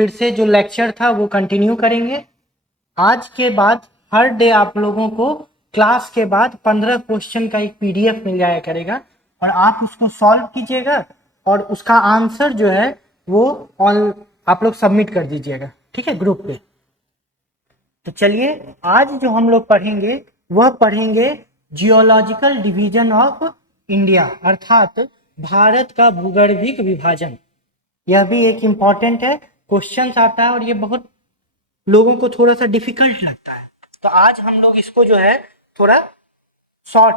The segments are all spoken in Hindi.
फिर से जो लेक्चर था वो कंटिन्यू करेंगे। आज के बाद हर डे आप लोगों को क्लास के बाद 15 क्वेश्चन का एक पीडीएफ मिल जाया करेगा और आप उसको सॉल्व कीजिएगा और उसका आंसर जो है वो आप लोग सबमिट कर दीजिएगा, ठीक है, ग्रुप पे। तो चलिए आज जो हम लोग पढ़ेंगे वह पढ़ेंगे जियोलॉजिकल डिवीजन ऑफ इंडिया, अर्थात भारत का भूगर्भिक विभाजन। यह भी एक इम्पॉर्टेंट है, क्वेश्चंस आता है और ये बहुत लोगों को थोड़ा सा डिफिकल्ट लगता है। तो आज हम लोग इसको जो है थोड़ा शॉर्ट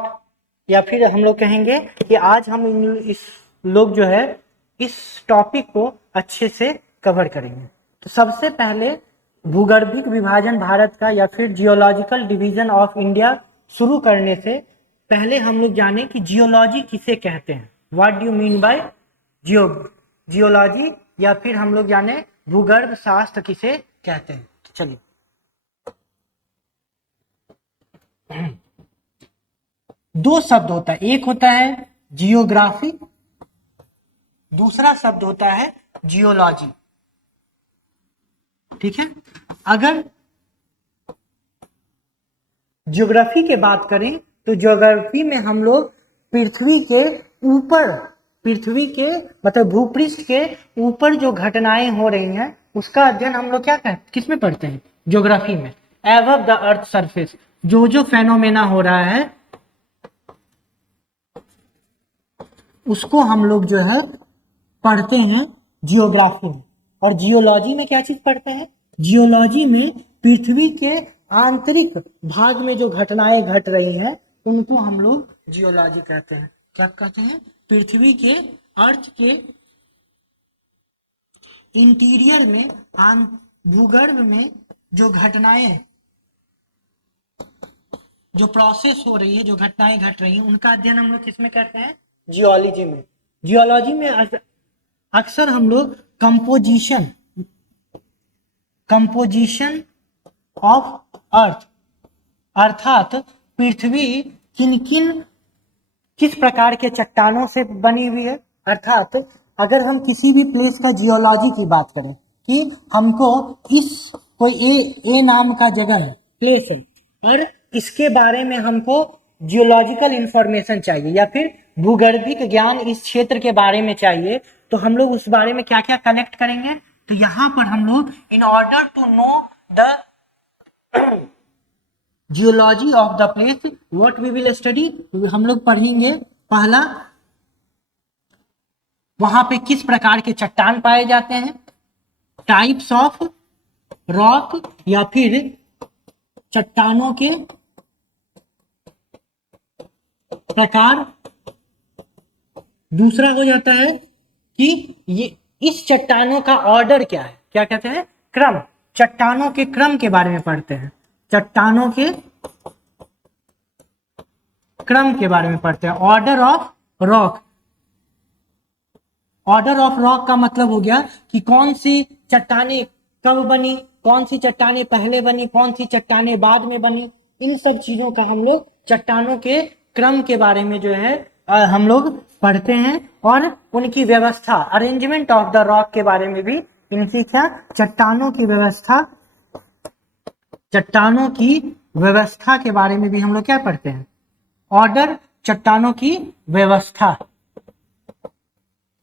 या फिर हम लोग कहेंगे कि आज हम इस लोग जो है इस टॉपिक को अच्छे से कवर करेंगे। तो सबसे पहले भूगर्भिक विभाजन भारत का या फिर जियोलॉजिकल डिवीजन ऑफ इंडिया शुरू करने से पहले हम लोग जाने कि जियोलॉजी किसे कहते हैं, what do you mean by geology, या फिर हम लोग जाने भूगर्भ शास्त्र किसे कहते हैं। तो चलिए दो शब्द होता है, एक होता है जियोग्राफी, दूसरा शब्द होता है जियोलॉजी, ठीक है। अगर ज्योग्राफी की बात करें तो ज्योग्राफी में हम लोग पृथ्वी के ऊपर, पृथ्वी के मतलब भूपृष्ठ के ऊपर जो घटनाएं हो रही हैं उसका अध्ययन हम लोग क्या कहते हैं, किसमें पढ़ते हैं, ज्योग्राफी में। एबव द अर्थ सरफेस, जो फेनोमेना हो रहा है उसको हम लोग जो है पढ़ते हैं जियोग्राफी में। और जियोलॉजी में क्या चीज पढ़ते हैं, जियोलॉजी में पृथ्वी के आंतरिक भाग में जो घटनाएं घट रही हैं उनको हम लोग जियोलॉजी कहते हैं। क्या कहते हैं, पृथ्वी के अर्थ के इंटीरियर में, भूगर्भ में जो घटनाएं, जो प्रोसेस हो रही है, जो घटनाएं घट रही हैं उनका अध्ययन हम लोग किसमें करते हैं, जियोलॉजी में। जियोलॉजी में अक्सर हम लोग कंपोजिशन ऑफ अर्थ, अर्थात पृथ्वी किस प्रकार के चट्टानों से बनी हुई है, अर्थात अगर हम किसी भी प्लेस का जियोलॉजी की बात करें कि हमको इस कोई ए नाम का जगह है, प्लेस है, और इसके बारे में हमको जियोलॉजिकल इंफॉर्मेशन चाहिए या फिर भूगर्भिक ज्ञान इस क्षेत्र के बारे में चाहिए, तो हम लोग उस बारे में क्या क्या कलेक्ट करेंगे। तो यहाँ पर हम लोग in order to know the geology of the place what we will study, हम लोग पढ़ेंगे पहला वहां पे किस प्रकार के चट्टान पाए जाते हैं, टाइप्स ऑफ रॉक या फिर चट्टानों के प्रकार। दूसरा हो जाता है कि ये इस चट्टानों का ऑर्डर क्या है, क्या कहते हैं, क्रम, चट्टानों के क्रम के बारे में पढ़ते हैं, चट्टानों के क्रम के बारे में पढ़ते हैं। Order of rock, order of rock का मतलब हो गया कि कौन सी चट्टानें कब बनी, कौन सी चट्टानें पहले बनी, कौन सी चट्टानें बाद में बनी, इन सब चीजों का हम लोग चट्टानों के क्रम के बारे में जो है हम लोग पढ़ते हैं। और उनकी व्यवस्था, अरेंजमेंट ऑफ द रॉक के बारे में भी, इनकी क्या, चट्टानों की व्यवस्था, चट्टानों की व्यवस्था के बारे में भी हम लोग क्या पढ़ते हैं, ऑर्डर, चट्टानों की व्यवस्था,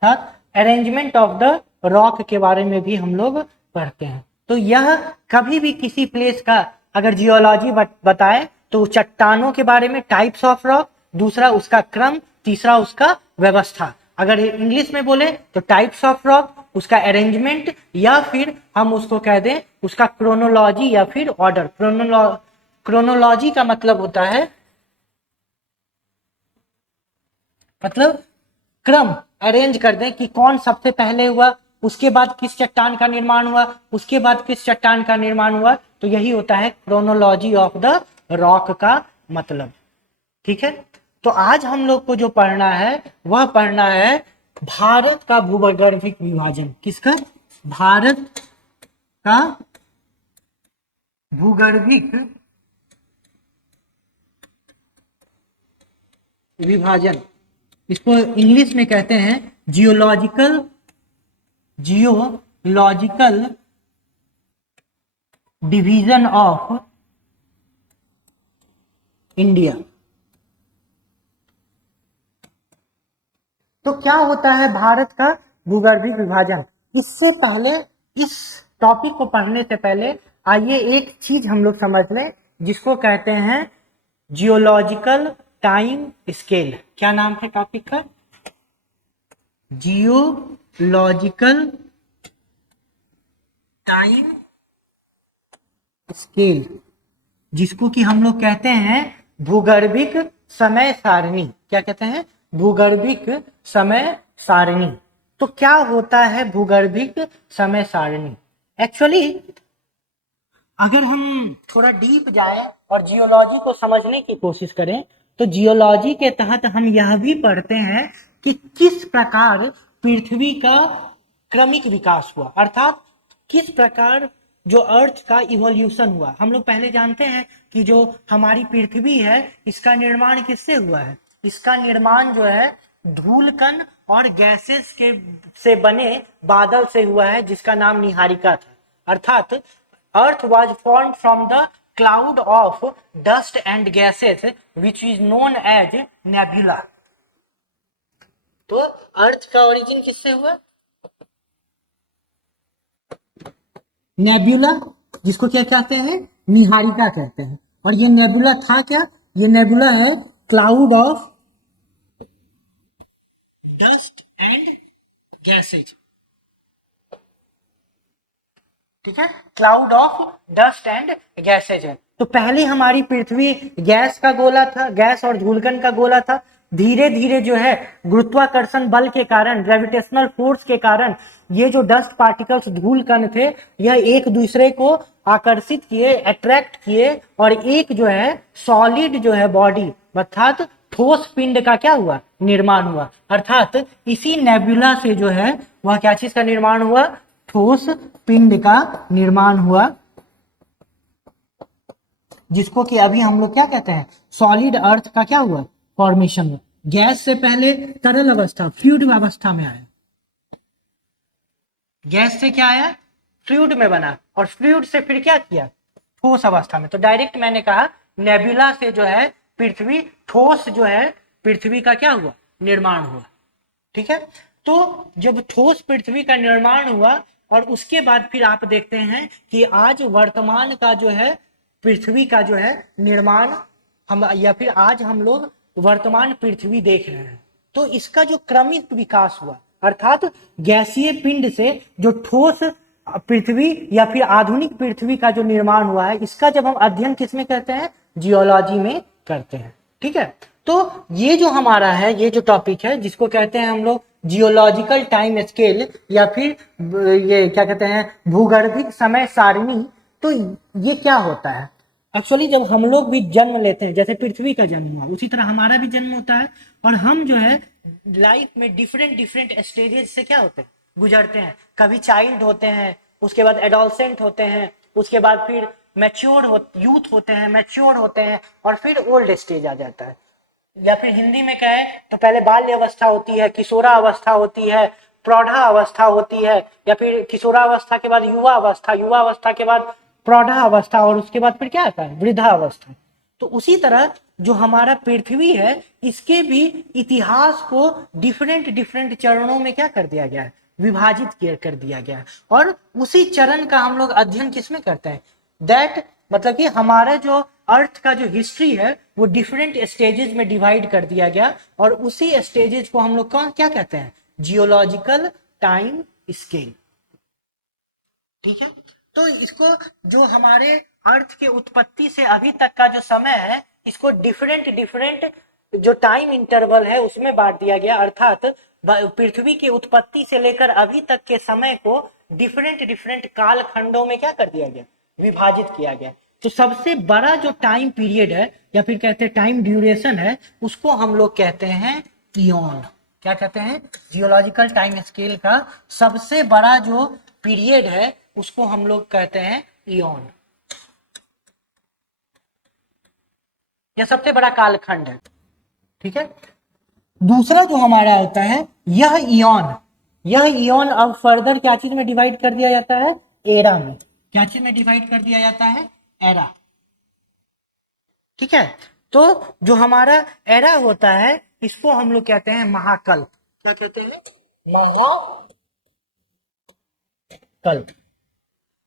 अरेंजमेंट ऑफ द रॉक के बारे में भी हम लोग पढ़ते हैं। तो यह कभी भी किसी प्लेस का अगर जियोलॉजी बताए तो चट्टानों के बारे में, टाइप्स ऑफ रॉक, दूसरा उसका क्रम, तीसरा उसका व्यवस्था। अगर इंग्लिश में बोले तो टाइप्स ऑफ रॉक, उसका अरेंजमेंट, या फिर हम उसको कह दें उसका क्रोनोलॉजी या फिर ऑर्डर। क्रोनोलॉजी का मतलब होता है, मतलब क्रम, अरेंज कर दें कि कौन सबसे पहले हुआ, उसके बाद किस चट्टान का निर्माण हुआ, उसके बाद किस चट्टान का निर्माण हुआ, तो यही होता है क्रोनोलॉजी ऑफ द रॉक का मतलब, ठीक है। तो आज हम लोग को जो पढ़ना है वह पढ़ना है भारत का भूगर्भिक विभाजन। किसका, भारत का भूगर्भिक विभाजन, इसको इंग्लिश में कहते हैं जियोलॉजिकल डिवीजन ऑफ इंडिया। तो क्या होता है भारत का भूगर्भिक विभाजन? इससे पहले, इस टॉपिक को पढ़ने से पहले आइए एक चीज हम लोग समझ लें जिसको कहते हैं जियोलॉजिकल टाइम स्केल। क्या नाम है टॉपिक का? जियोलॉजिकल टाइम स्केल, जिसको कि हम लोग कहते हैं भूगर्भिक समय सारणी। क्या कहते हैं? भूगर्भिक समय सारणी। तो क्या होता है भूगर्भिक समय सारणी? एक्चुअली अगर हम थोड़ा डीप जाएं और जियोलॉजी को समझने की कोशिश करें तो जियोलॉजी के तहत हम यह भी पढ़ते हैं कि किस प्रकार पृथ्वी का क्रमिक विकास हुआ, अर्थात किस प्रकार जो अर्थ का इवोल्यूशन हुआ। हम लोग पहले जानते हैं कि जो हमारी पृथ्वी है इसका निर्माण किससे हुआ है? इसका निर्माण जो है धूलकण और गैसेस के से बने बादल से हुआ है जिसका नाम निहारिका था। अर्थात Earth was formed from the cloud of dust and gases which is known as nebula। तो अर्थ का ओरिजिन किससे हुआ? नेबुला, जिसको क्या कहते हैं? निहारिका कहते हैं। और ये नेबुला था क्या? ये नेबुला है cloud of dust and gases. ठीक है, cloud of dust and gases है। तो पहले हमारी पृथ्वी गैस का गोला था, गैस और धूलकण का गोला था। धीरे धीरे जो है गुरुत्वाकर्षण बल के कारण, ग्रेविटेशनल फोर्स के कारण ये जो डस्ट पार्टिकल्स धूल कण थे यह एक दूसरे को आकर्षित किए, अट्रैक्ट किए और एक जो है सॉलिड जो है बॉडी अर्थात ठोस पिंड का क्या हुआ? निर्माण हुआ। अर्थात इसी नेबुला से जो है वह क्या चीज का निर्माण हुआ? ठोस पिंड का निर्माण हुआ, जिसको कि अभी हम लोग क्या कहते हैं? सॉलिड अर्थ का क्या हुआ? फॉर्मेशन हुआ। गैस से पहले तरल अवस्था, फ्लूइड अवस्था में आया। गैस से क्या आया? फ्लूइड में बना और फ्लूइड से फिर क्या किया? ठोस अवस्था में। तो डायरेक्ट मैंने कहा नेबुला से जो है पृथ्वी ठोस जो है पृथ्वी का क्या हुआ? निर्माण हुआ। ठीक है, तो जब ठोस पृथ्वी का निर्माण हुआ और उसके बाद फिर आप देखते हैं कि आज वर्तमान का जो है पृथ्वी का जो है निर्माण हम, या फिर आज हम लोग वर्तमान पृथ्वी देख रहे हैं। तो इसका जो क्रमिक विकास हुआ अर्थात गैसीय पिंड से जो ठोस पृथ्वी या फिर आधुनिक पृथ्वी का जो निर्माण हुआ है, इसका जब हम अध्ययन किसमें करते हैं? जियोलॉजी में करते हैं। ठीक है, तो ये जो हमारा है, ये जो टॉपिक है जिसको कहते हैं हम लोग जियोलॉजिकल टाइम स्केल या फिर ये क्या कहते हैं? भूगर्भिक समय सारणी। तो ये क्या होता है? एक्चुअली जब हम लोग भी जन्म लेते हैं, जैसे पृथ्वी का जन्म हुआ उसी तरह हमारा भी जन्म होता है और हम जो है लाइफ में डिफरेंट डिफरेंट स्टेजेस से क्या होते हैं? गुजरते हैं। कभी चाइल्ड होते हैं, उसके बाद एडोलसेंट होते हैं, उसके बाद फिर मैच्योर यूथ होते हैं, मैच्योर होते हैं और फिर ओल्ड स्टेज आ जाता है। या फिर हिंदी में कहें तो पहले बाल्य अवस्था होती है, किशोरा अवस्था होती है, प्रौढ़ा अवस्था होती है, या फिर किशोरा अवस्था के बाद युवा अवस्था, युवा अवस्था के बाद प्रौढ़ा अवस्था और उसके बाद फिर क्या आता है? वृद्धा अवस्था। तो उसी तरह जो हमारा पृथ्वी है इसके भी इतिहास को डिफरेंट डिफरेंट चरणों में क्या कर दिया गया है? विभाजित कर दिया गया है। और उसी चरण का हम लोग अध्ययन किसमें करते हैं? दैट मतलब कि हमारा जो अर्थ का जो हिस्ट्री है वो डिफरेंट स्टेजेस में डिवाइड कर दिया गया और उसी स्टेजेस को हम लोग क्या कहते हैं? Geological time scale. ठीक है, तो इसको जो हमारे अर्थ के उत्पत्ति से अभी तक का जो समय है इसको डिफरेंट डिफरेंट जो टाइम इंटरवल है उसमें बांट दिया गया। अर्थात पृथ्वी की उत्पत्ति से लेकर अभी तक के समय को डिफरेंट डिफरेंट काल खंडों में क्या कर दिया गया? विभाजित किया गया। तो सबसे बड़ा जो टाइम पीरियड है या फिर कहते हैं टाइम ड्यूरेशन है उसको हम लोग कहते हैं इयॉन। क्या कहते हैं? जियोलॉजिकल टाइम स्केल का सबसे बड़ा जो पीरियड है उसको हम लोग कहते हैं इयॉन, यह सबसे बड़ा कालखंड है। ठीक है, दूसरा जो हमारा होता है यह इयॉन अब फर्दर क्या चीज में डिवाइड कर दिया जाता है? एरा में। क्या चीज में डिवाइड कर दिया जाता है? एरा। ठीक है, तो जो हमारा एरा होता है इसको हम लोग कहते हैं महाकल्प। क्या कहते हैं? महाकल्प।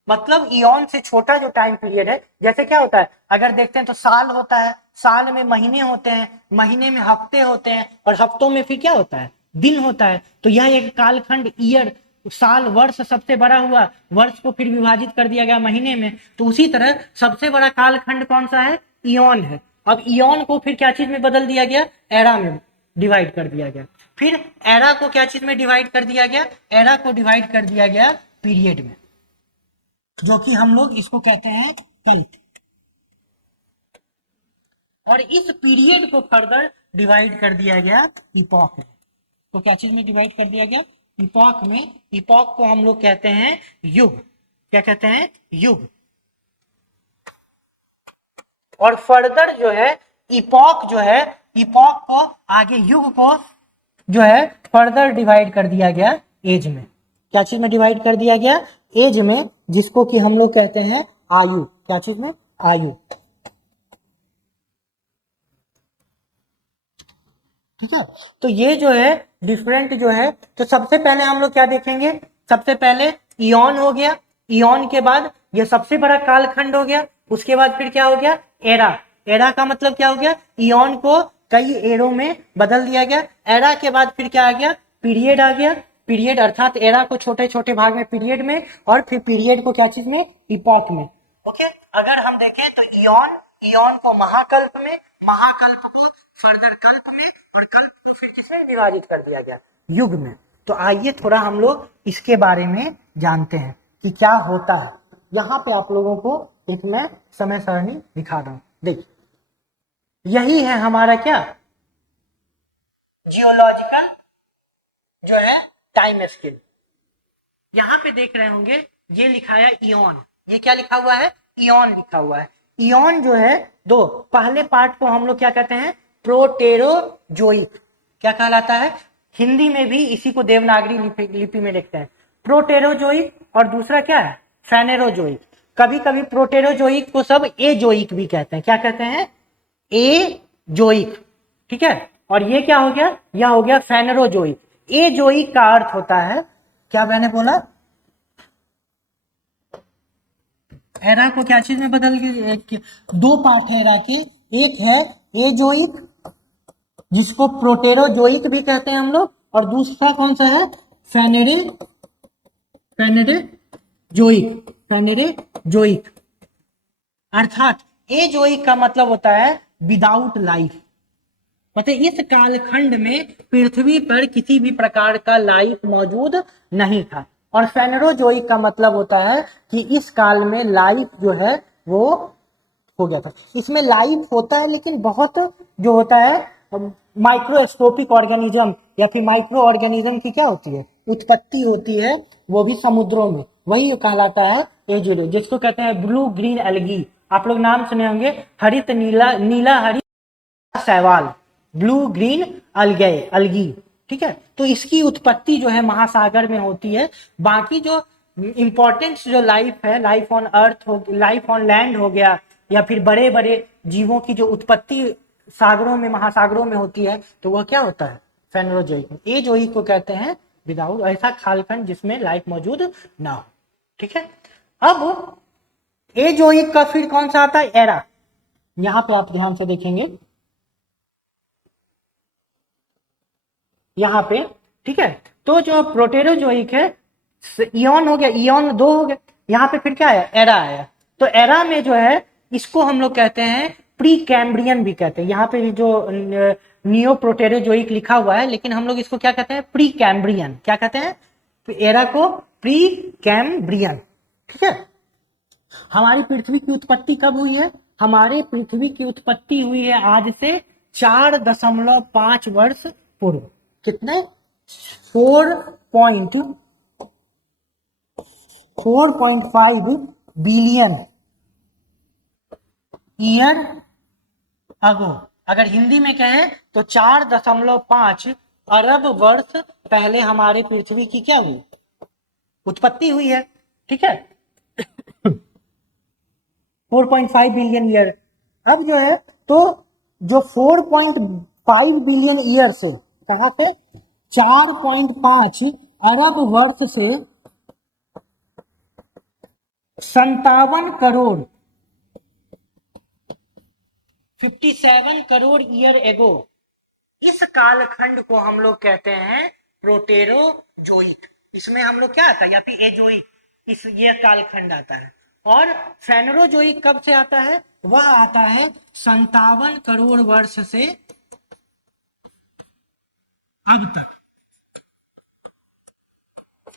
मतलब इयॉन से छोटा जो टाइम पीरियड है, जैसे क्या होता है अगर देखते हैं तो साल होता है, साल में महीने होते हैं, महीने में हफ्ते होते हैं, और हफ्तों में फिर क्या होता है? दिन होता है। तो यह एक कालखंड, ईयर, साल, वर्ष सबसे बड़ा हुआ, वर्ष को फिर विभाजित कर दिया गया महीने में, तो उसी तरह सबसे बड़ा कालखंड कौन सा है? इयॉन है। अब इयॉन को फिर क्या चीज में बदल दिया गया? एरा में डिवाइड कर दिया गया। फिर एरा को क्या चीज में डिवाइड कर दिया गया? एरा को डिवाइड कर दिया गया पीरियड में, जो कि हम लोग इसको कहते हैं कल्प। और इस पीरियड को फर्दर डिवाइड कर दिया गया इपॉक में। तो क्या चीज में डिवाइड कर दिया गया? इपॉक में। इपॉक को हम लोग कहते हैं युग। क्या कहते हैं? युग। और फर्दर जो है इपॉक जो है, इपॉक को आगे युग को जो है फर्दर डिवाइड कर दिया गया एज में। क्या चीज में डिवाइड कर दिया गया? एज में, जिसको कि हम लोग कहते हैं आयु। क्या चीज में? आयु। ठीक है, तो ये जो है डिफरेंट जो है, तो सबसे पहले हम लोग क्या देखेंगे? सबसे पहले इयॉन हो गया, इयॉन के बाद ये सबसे बड़ा कालखंड हो गया, उसके बाद फिर क्या हो गया? एरा। एरा का मतलब क्या हो गया? इयॉन को कई एरों में बदल दिया गया। एरा के बाद फिर क्या आ गया? पीरियड आ गया। पीरियड अर्थात एरा को छोटे छोटे भाग में पीरियड में, और फिर पीरियड को क्या चीज में? इपॉक में। ओके, अगर हम देखें तो इयॉन, इयॉन को महाकल्प में, महाकल्प को फर्दर कल्प में, और कल्प को फिर किसमें विभाजित कर दिया गया? युग में। तो आइए थोड़ा हम लोग इसके बारे में जानते हैं कि क्या होता है। यहाँ पे आप लोगों को एक मैं समय सारणी दिखा रहा हूं, देखिए यही है हमारा क्या? जियोलॉजिकल जो है टाइम स्केल। यहाँ पे देख रहे होंगे ये लिखा है इयॉन। ये क्या लिखा हुआ है? इयॉन लिखा हुआ है। इयॉन जो है दो, पहले पार्ट को हम लोग क्या कहते हैं? प्रोटेरोजोइक। क्या कहलाता है? हिंदी में भी इसी को देवनागरी लिपि में लिखते हैं, प्रोटेरोजोइक। और दूसरा क्या है? फेनेरोजोइक। कभी कभी प्रोटेरोजोइक को सब एजोइक भी कहते हैं। क्या कहते हैं? एजोइक। ठीक है, और ये क्या हो गया? यह हो गया फेनेरोजोइक। एजोइक का अर्थ होता है क्या? मैंने बोला एरा को क्या चीज में बदल के, दो पार्ट है एरा के। एक है एजोइक, जिसको प्रोटेरोजोइक भी कहते हैं हम लोग, और दूसरा कौन सा है? फेनेरोजोइक। फेनेरोजोइक अर्थात एजोइक का मतलब होता है विदाउट लाइफ। मतलब इस कालखंड में पृथ्वी पर किसी भी प्रकार का लाइफ मौजूद नहीं था। और फेनेरोजोइक का मतलब होता है कि इस काल में लाइफ जो है वो हो गया था। इसमें लाइफ होता है लेकिन बहुत जो होता है माइक्रोस्कोपिक ऑर्गेनिज्म या फिर माइक्रो ऑर्गेनिज्म की क्या होती है? उत्पत्ति होती है, वो भी समुद्रों में। वही कहलाता है एजिड, जिसको कहते हैं ब्लू ग्रीन एल्गी। आप लोग नाम सुने होंगे, हरित नीला, नीला हरित शैवाल, ब्लू ग्रीन अलगी। ठीक है, तो इसकी उत्पत्ति जो है महासागर में होती है। बाकी जो इंपॉर्टेंट जो लाइफ है, लाइफ ऑन अर्थ हो, लाइफ ऑन लैंड हो गया, या फिर बड़े बड़े जीवों की जो उत्पत्ति सागरों में, महासागरों में होती है, तो वह क्या होता है? फेनेरोजोइक। एजोइक को कहते हैं विदाउट, ऐसा कालखंड जिसमें लाइफ मौजूद ना हो। ठीक है, अब एजोइक का फिर कौन सा आता है? एरा। यहां पे आप ध्यान से देखेंगे, यहाँ पे। ठीक है, तो जो प्रोटेरोजोइक है, इयॉन हो गया, इयॉन दो हो गया, यहाँ पे फिर क्या आया? एरा आया। तो एरा में जो है इसको हम लोग कहते हैं प्री कैम्ब्रियन भी कहते हैं। यहाँ पे जो नियो प्रोटेरोजोइक लिखा हुआ है, लेकिन हम लोग इसको क्या कहते हैं? Pre Cambrian. क्या कहते हैं? एरा को प्री कैम्ब्रियन। ठीक है, हमारी पृथ्वी की उत्पत्ति कब हुई है? हमारे पृथ्वी की उत्पत्ति हुई है आज से 4.5 वर्ष पूर्व। कितने? 4.5 बिलियन ईयर अगो। अगर हिंदी में कहें तो 4.5 अरब वर्ष पहले हमारे पृथ्वी की क्या हुई? उत्पत्ति हुई है। ठीक है, 4.5 बिलियन ईयर। अब जो है तो जो 4.5 बिलियन ईयर से कहां से 4.5 अरब वर्ष से 57 करोड़ 57 करोड़ ईयर एगो, इस कालखंड को हम लोग कहते हैं प्रोटेरोजोइक। इसमें हम लोग क्या आता है या फिर एजोइक, इस ये कालखंड आता है। और फेनरोजोइक कब से आता है? वह आता है 57 करोड़ वर्ष से अब तक।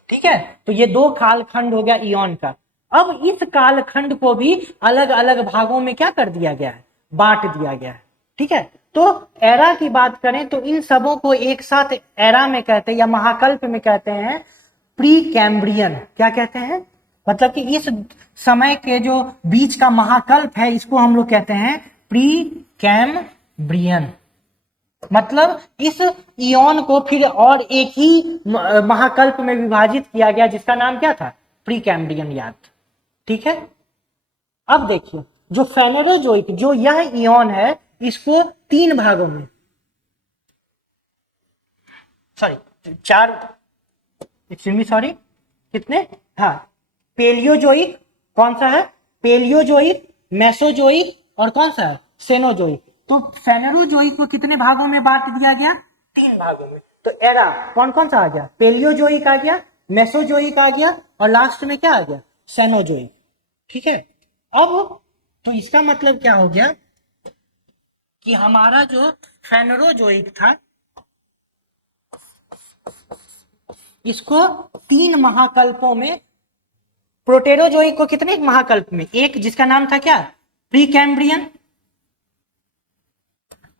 ठीक है, तो ये दो कालखंड हो गया इयॉन का। अब इस कालखंड को भी अलग अलग भागों में क्या कर दिया गया है? बांट दिया गया है। ठीक है, तो एरा की बात करें तो इन सबों को एक साथ एरा में कहते हैं या महाकल्प में कहते हैं प्री कैम्ब्रियन। क्या कहते हैं? मतलब कि इस समय के जो बीच का महाकल्प है इसको हम लोग कहते हैं प्री कैम्ब्रियन। मतलब इस इयॉन को फिर और एक ही महाकल्प में विभाजित किया गया जिसका नाम क्या था? प्री कैम्ब्रियन याद। ठीक है, अब देखिए जो फेनेरोजोइक जो यह इयॉन है इसको तीन भागों में, सॉरी चार, सॉरी कितने, हाँ, पेलियोजोइक, कौन सा है? पेलियोजोइक, मेसोजोइक और कौन सा है? सेनोजोइक। तो फेनेरोजोइक को कितने भागों में बांट दिया गया? तीन भागों में। तो एरा कौन कौन सा आ गया? पेलियोजोइक आ गया, मेसोजोइक आ गया और लास्ट में क्या आ गया? सेनोजोइक। ठीक है, अब तो इसका मतलब क्या हो गया कि हमारा जो फेनेरोजोइक था इसको तीन महाकल्पों में, प्रोटेरोजोइक को कितने महाकल्प में? एक, जिसका नाम था क्या? Pre Cambrian.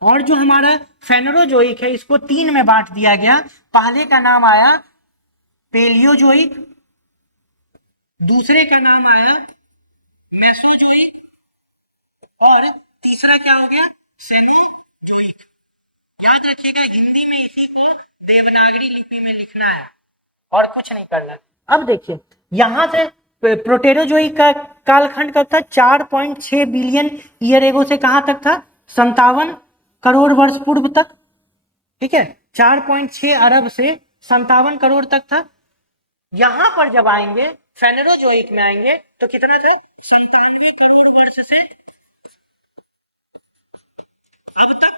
और जो हमारा फेनेरोजोइक है इसको तीन में बांट दिया गया। पहले का नाम आया पेलियोजोइक, दूसरे का नाम आया मेसोजोइक और तीसरा क्या हो गया? सेनोजोइक। याद रखिएगा हिंदी में इसी को देवनागरी लिपि में लिखना है और कुछ नहीं करना। अब देखिए यहां से प्रोटेरोजोइक का कालखंड कब था? 4.6 बिलियन ईयर एगो से कहां तक था? 57 करोड़ वर्ष पूर्व तक। ठीक है, 4.6 अरब से 57 करोड़ तक था। यहां पर जब आएंगे फेनेरोजोइक में आएंगे तो कितना थे? 97 करोड़ वर्ष से अब तक।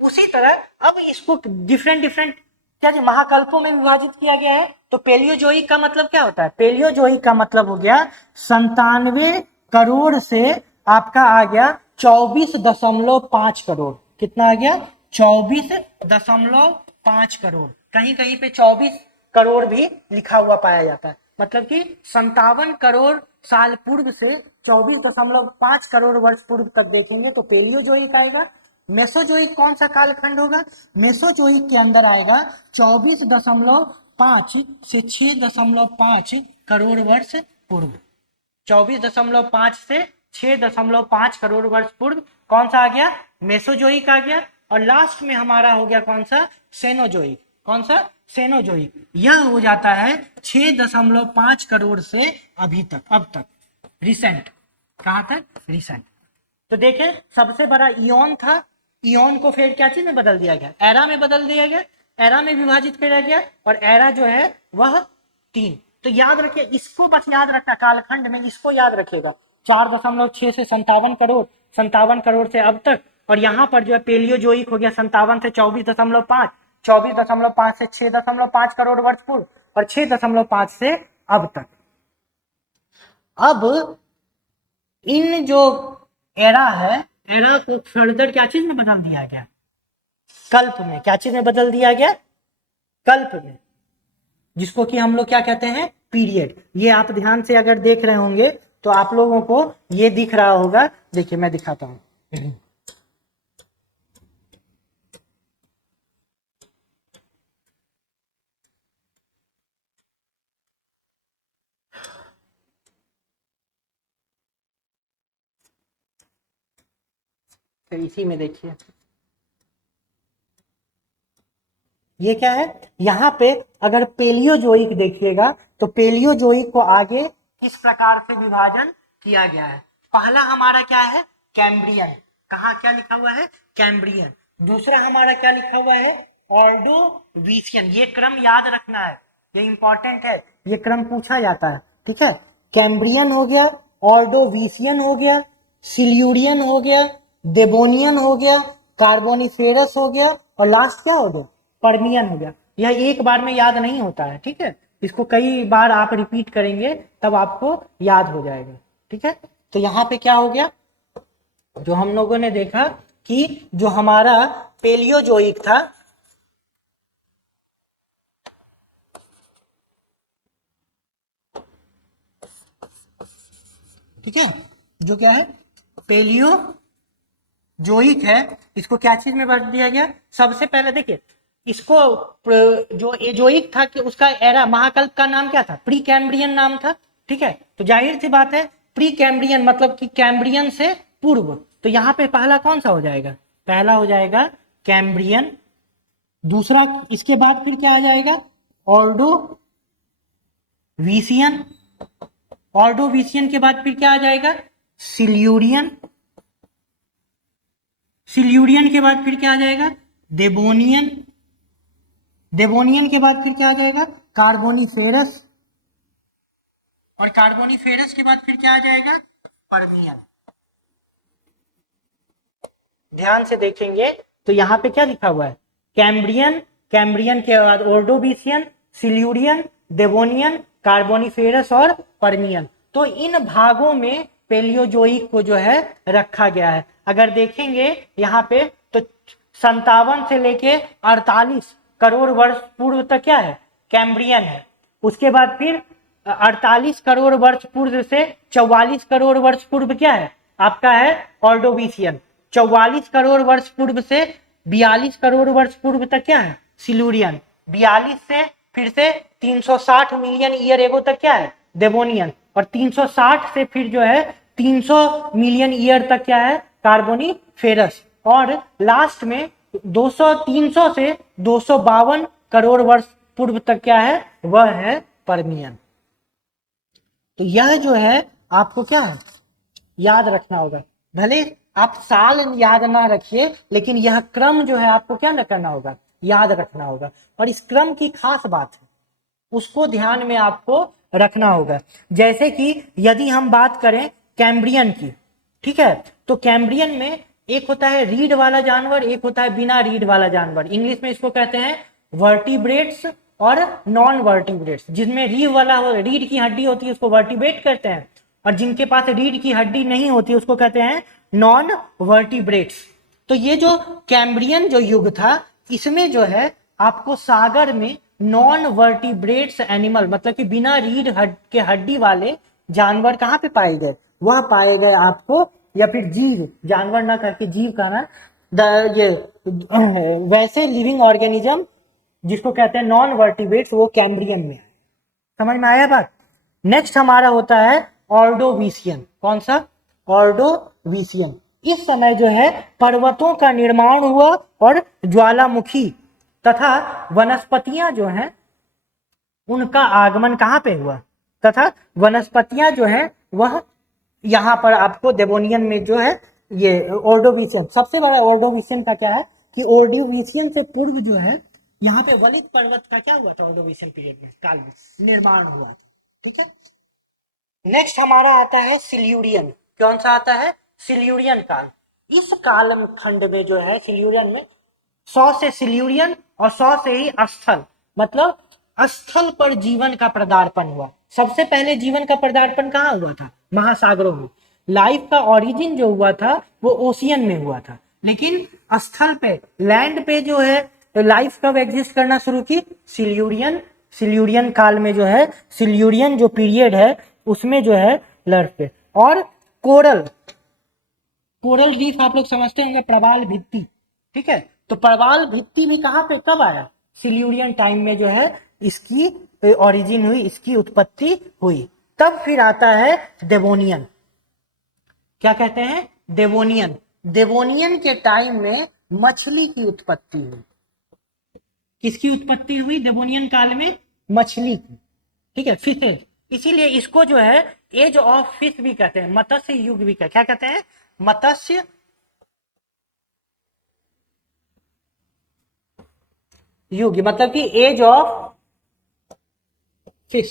उसी तरह अब इसको डिफरेंट डिफरेंट क्या जी महाकल्पों में विभाजित किया गया है। तो पेलियोजोइक का मतलब क्या होता है? पेलियोजोइक का मतलब हो गया 97 करोड़ से आपका आ गया 24.5 करोड़। कितना आ गया? 24.5 करोड़। कहीं कहीं पे 24 करोड़ भी लिखा हुआ पाया जाता है। मतलब कि 57 करोड़ साल पूर्व से 24.5 करोड़ वर्ष पूर्व तक देखेंगे तो पेलियोजोइक आएगा। मेसोजोइक कौन सा कालखंड होगा? मेसोजोइक के अंदर आएगा 24.5 से 6.5 करोड़ वर्ष पूर्व। 24.5 से 6.5 करोड़ वर्ष पूर्व कौन सा आ गया? मेसोजोइक आ गया। और लास्ट में हमारा हो गया कौन सा? सेनोजोइक। कौन सा? सेनोजोइक। यह हो जाता है 6.5 करोड़ से अभी तक, अब तक, रिसेंट। कहां तक? रिसेंट। तो देखें सबसे बड़ा इयॉन था, इयॉन को फिर क्या चीज में बदल दिया गया? एरा में बदल दिया गया, एरा में विभाजित किया गया। और एरा जो है वह तीन। तो याद रखिए, इसको बस याद रखना, कालखंड में इसको याद रखिएगा 4.6 से 57 करोड़, 57 करोड़ से अब तक। और यहाँ पर जो है पेलियोजोइक हो गया 57 से 24.5, 24.5 से 6.5 करोड़ वर्ष पूर्व और 6.5 से अब तक। अब इन जो एरा है, एरा को फर्दर क्या चीज में बदल दिया गया? कल्प में। क्या चीज में बदल दिया गया? कल्प में, जिसको कि हम लोग क्या कहते हैं? पीरियड। ये आप ध्यान से अगर देख रहे होंगे तो आप लोगों को ये दिख रहा होगा। देखिए मैं दिखाता हूं। तो इसी में देखिए ये क्या है। यहां पे अगर पेलियोजोइक देखिएगा तो पेलियोजोइक को आगे किस प्रकार से विभाजन किया गया है। पहला हमारा क्या है, कैम्ब्रियन, कहाँ क्या लिखा हुआ है, कैम्ब्रियन। दूसरा हमारा क्या लिखा हुआ है, ऑर्डोविशियन। ये क्रम याद रखना है, ये इंपॉर्टेंट है, ये क्रम पूछा जाता है, ठीक है। कैम्ब्रियन हो गया, ऑर्डोविशियन हो गया, सिल्यूरियन हो गया, देवोनियन हो गया, कार्बोनिफेरस हो गया, और लास्ट क्या हो गया, पर्मियन हो गया। यह एक बार में याद नहीं होता है, ठीक है, इसको कई बार आप रिपीट करेंगे तब आपको याद हो जाएगा, ठीक है। तो यहाँ पे क्या हो गया, जो हम लोगों ने देखा कि जो हमारा पेलियोजोइक था, ठीक है, जो क्या है पेलियोजोइक है, इसको क्या चीज में बांट दिया गया। सबसे पहले देखिए इसको जो एजोइक था कि उसका एरा महाकल्प का नाम क्या था, प्री कैम्ब्रियन नाम था, ठीक है। तो जाहिर सी बात है प्री कैम्ब्रियन मतलब कि कैम्ब्रियन से पूर्व, तो यहाँ पे पहला कौन सा हो जाएगा, पहला हो जाएगा कैम्ब्रियन। दूसरा इसके बाद फिर क्या आ जाएगा, ऑर्डोविशियन। ऑर्डोविशियन के बाद फिर क्या आ जाएगा, सिल्यूरियन। सिल्यूरियन के बाद फिर क्या आ जाएगा, देवोनियन। देवोनियन के बाद फिर क्या आ जाएगा, कार्बोनिफेरस। और कार्बोनिफेरस के बाद फिर क्या आ जाएगा, पर्मियन। ध्यान से देखेंगे तो यहाँ पे क्या लिखा हुआ है, कैम्ब्रियन, कैम्ब्रियन के बाद ऑर्डोविशियन, सिल्यूरियन, देवोनियन, कार्बोनिफेरस और पर्मियन। तो इन भागों में पेलियोजोइक को जो है रखा गया है। अगर देखेंगे यहाँ पे तो 57 से लेके 48 करोड़ वर्ष पूर्व तक क्या है, कैम्ब्रियन है। उसके बाद फिर 48 करोड़ वर्ष पूर्व से 44 करोड़ वर्ष पूर्व क्या है, आपका है ऑर्डोविशियन। 44 करोड़ वर्ष पूर्व से 42 करोड़ वर्ष पूर्व तक क्या है, सिल्यूरियन। 42 से फिर से 360 मिलियन ईयर एगो तक क्या है, देवोनियन। और 360 से फिर जो है 300 मिलियन ईयर तक क्या है, कार्बोनिफेरस। और लास्ट में 300 से 252 करोड़ वर्ष पूर्व तक क्या है, वह है पर्मियन। तो यह जो है आपको क्या है, याद रखना होगा। भले आप साल याद ना रखिए, लेकिन यह क्रम जो है आपको क्या ना करना होगा, याद रखना होगा। और इस क्रम की खास बात है, उसको ध्यान में आपको रखना होगा। जैसे कि यदि हम बात करें कैम्ब्रियन की, ठीक है, तो कैम्ब्रियन में एक होता है रीढ़ वाला जानवर, एक होता है बिना रीढ़ वाला जानवर। इंग्लिश में इसको कहते हैं वर्टिब्रेट्स और नॉन वर्टिब्रेट्स। जिसमें रीढ़ की हड्डी होती है उसको वर्टिब्रेट कहते हैं, और जिनके पास रीढ़ की हड्डी नहीं होती उसको कहते हैं नॉन वर्टिब्रेट्स। तो ये जो कैम्ब्रियन जो युग था, इसमें जो है आपको सागर में नॉन वर्टिब्रेट्स एनिमल मतलब कि बिना रीढ़ के हड्डी वाले जानवर कहाँ पे पाए गए, वह पाए गए आपको, या फिर जीव, जानवर ना करके जीव का ना, ये वैसे लिविंग ऑर्गेनिज्म जिसको कहते हैं नॉन वर्टिब्रेट्स, वो कैम्ब्रियन में है। समझ में आया बात। नेक्स्ट हमारा होता है ऑर्डोविशियन। कौन सा, ऑर्डोविशियन। इस समय जो है पर्वतों का निर्माण हुआ और ज्वालामुखी तथा वनस्पतियां जो हैं उनका आगमन कहाँ पे हुआ, तथा वनस्पतियां जो है वह यहाँ पर आपको देवोनियन में जो है ये ऑर्डोविशियन। सबसे बड़ा ऑर्डोविशियन का क्या है कि ऑर्डोविशियन से पूर्व जो है यहाँ पे वलित पर्वत का क्या हुआ था, ऑर्डोविशियन पीरियड में काल में निर्माण हुआ था, ठीक है। नेक्स्ट हमारा आता है सिल्यूरियन। कौन सा आता है, सिल्यूरियन काल। इस काल खंड में जो है सिल्यूरियन में 100 से सिल्यूरियन और 100 से ही स्थल, मतलब स्थल पर जीवन का पदार्पण हुआ। सबसे पहले जीवन का पदार्पण कहाँ हुआ था, महासागरों में। लाइफ का ओरिजिन जो हुआ था वो ओशियन में हुआ था, लेकिन स्थल पे, लैंड पे जो है लाइफ कब एग्जिस्ट करना शुरू की, सिल्यूरियन काल में जो है, सिल्यूरियन जो पीरियड है उसमें जो है लर्फ पे। और कोरल रीफ आप लोग समझते होंगे, प्रवाल भित्ति, ठीक है। तो प्रवाल भित्ति भी कहाँ पे कब आया, सिल्यूरियन टाइम में जो है इसकी ओरिजिन हुई, इसकी उत्पत्ति हुई। तब फिर आता है देवोनियन। क्या कहते हैं, देवोनियन। देवोनियन के टाइम में मछली की उत्पत्ति हुई। किसकी उत्पत्ति हुई देवोनियन काल में, मछली की, ठीक है, फिशेज। इसीलिए इसको जो है एज ऑफ फिश भी कहते हैं, मत्स्य युग भी कहते हैं। क्या कहते हैं? मत्स्य युग, मतलब कि एज ऑफ फिश।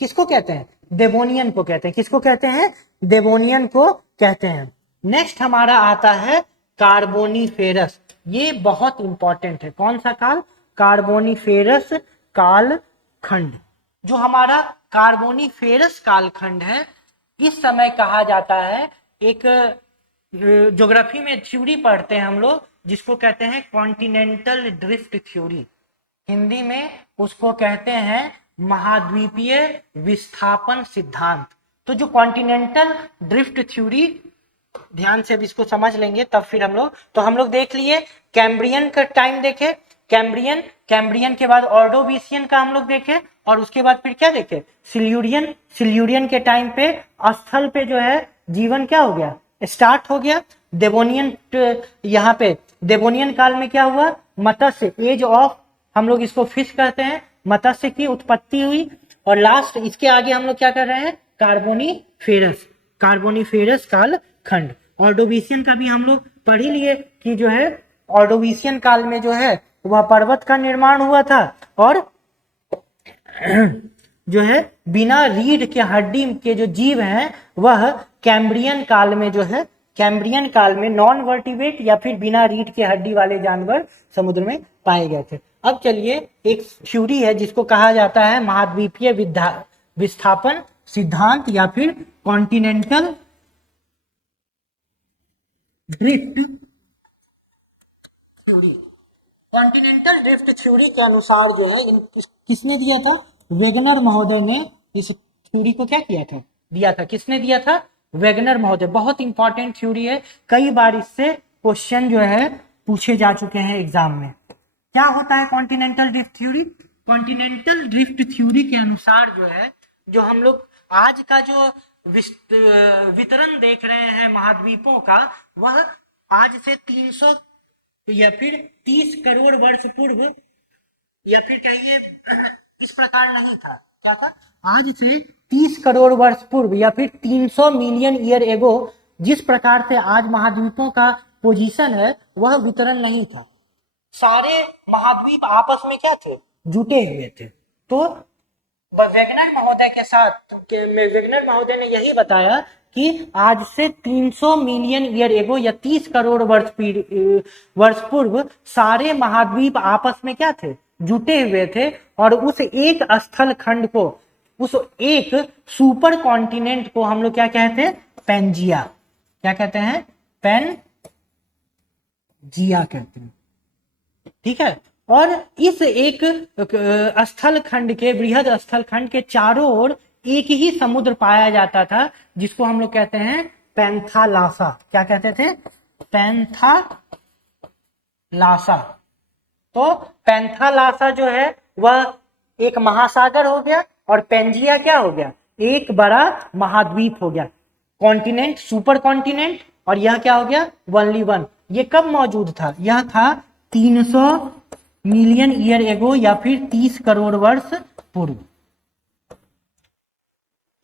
किसको कहते हैं? देवोनियन को कहते हैं। किसको कहते हैं? देवोनियन को कहते हैं। नेक्स्ट हमारा आता है कार्बोनीफेरस। ये बहुत इंपॉर्टेंट है। कौन सा काल? कार्बोनीफेरस कालखंड। जो हमारा कार्बोनीफेरस कालखंड है, इस समय कहा जाता है, एक ज्योग्राफी में थ्योरी पढ़ते हैं हम लोग, जिसको कहते हैं कॉन्टिनेंटल ड्रिफ्ट थ्योरी। हिंदी में उसको कहते हैं महाद्वीपीय विस्थापन सिद्धांत। तो जो कॉन्टिनेंटल ड्रिफ्ट थ्योरी, ध्यान से अब इसको समझ लेंगे तब फिर हम लोग देख लिए कैम्ब्रियन का टाइम देखे, कैम्ब्रियन के बाद ऑर्डोविशियन का हम लोग देखे, और उसके बाद फिर क्या देखे? सिल्यूरियन के टाइम पे स्थल पे जो है जीवन क्या हो गया? स्टार्ट हो गया। देवोनियन, यहाँ पे देवोनियन काल में क्या हुआ? मत्स्य, एज ऑफ, हम लोग इसको फिश कहते हैं, मत्स्य की उत्पत्ति हुई। और लास्ट इसके आगे हम लोग क्या कर रहे हैं? कार्बोनीफेरस काल खंड। ऑर्डोविशियन का भी हम लोग पढ़ ही लिए कि जो है ऑर्डोविशियन काल में जो है वह पर्वत का निर्माण हुआ था, और जो है बिना रीढ़ के हड्डी के जो जीव हैं वह कैम्ब्रियन काल में जो है, कैम्ब्रियन काल में नॉन वर्टिब्रेट या फिर बिना रीढ़ के हड्डी वाले जानवर समुद्र में पाए गए थे। अब चलिए, एक थ्योरी है जिसको कहा जाता है महाद्वीपीय विस्थापन सिद्धांत या फिर continental drift theory. Continental drift theory के अनुसार जो है किसने दिया था? वेगनर महोदय ने इस थ्योरी को क्या किया था? दिया था। किसने दिया था? वेगनर महोदय। बहुत इंपॉर्टेंट थ्योरी है, कई बार इससे क्वेश्चन जो है पूछे जा चुके हैं एग्जाम में। क्या होता है continental drift theory? Continental drift theory के अनुसार जो है, जो हम लोग आज का जो वितरण देख रहे हैं महाद्वीपों का, वह आज से 300 या फिर 30 करोड़ वर्ष पूर्व, या फिर कहिए इस प्रकार नहीं था। क्या था? आज से 30 करोड़ वर्ष पूर्व या फिर 300 मिलियन ईयर एगो जिस प्रकार से आज महाद्वीपों का पोजीशन है, वह वितरण नहीं था। सारे महाद्वीप आपस में क्या थे? जुटे हुए थे। तो वेगनर महोदय के साथ, वेगनर महोदय ने यही बताया कि आज से 300 मिलियन ईयर एगो या 30 करोड़ वर्ष पूर्व सारे महाद्वीप आपस में क्या थे? जुटे हुए थे, और उस एक स्थल खंड को, उस एक सुपर कॉन्टिनेंट को हम लोग क्या कहते हैं? पेंजिया। क्या कहते हैं? पेंजिया कहते हैं। ठीक है। और इस एक स्थल खंड के, बृहद स्थल खंड के चारों ओर एक ही समुद्र पाया जाता था, जिसको हम लोग कहते हैं पैंथालासा। क्या कहते थे? पैंथालासा। तो पैंथालासा जो है वह एक महासागर हो गया, और पेंजिया क्या हो गया? एक बड़ा महाद्वीप हो गया। कॉन्टिनेंट, सुपर कॉन्टिनेंट, और यह क्या हो गया? Only one. ये कब मौजूद था? यह था 300 मिलियन ईयर एगो या फिर 30 करोड़ वर्ष पूर्व।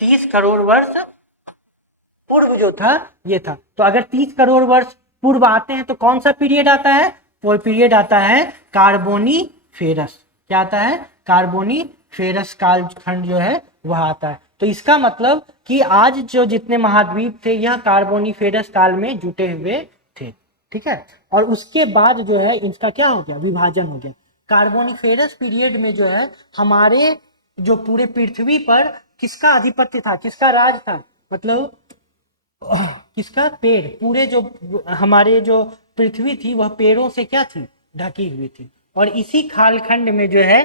30 करोड़ वर्ष पूर्व जो था ये था। तो अगर 30 करोड़ वर्ष पूर्व आते हैं तो कौन सा पीरियड आता है? वो पीरियड आता है कार्बोनीफेरस। क्या आता है? कार्बोनीफेरस कालखंड जो है वह आता है। तो इसका मतलब कि आज जो जितने महाद्वीप थे यह कार्बोनीफेरस काल में जुटे हुए थे। ठीक है। और उसके बाद जो है इसका क्या हो गया? विभाजन हो गया। कार्बोनीफेरस पीरियड में जो है हमारे जो पूरे पृथ्वी पर किसका आधिपत्य था? किसका राज था? मतलब किसका? पेड़। पूरे जो हमारे जो पृथ्वी थी वह पेड़ों से क्या थी? ढकी हुई थी। और इसी कालखंड में जो है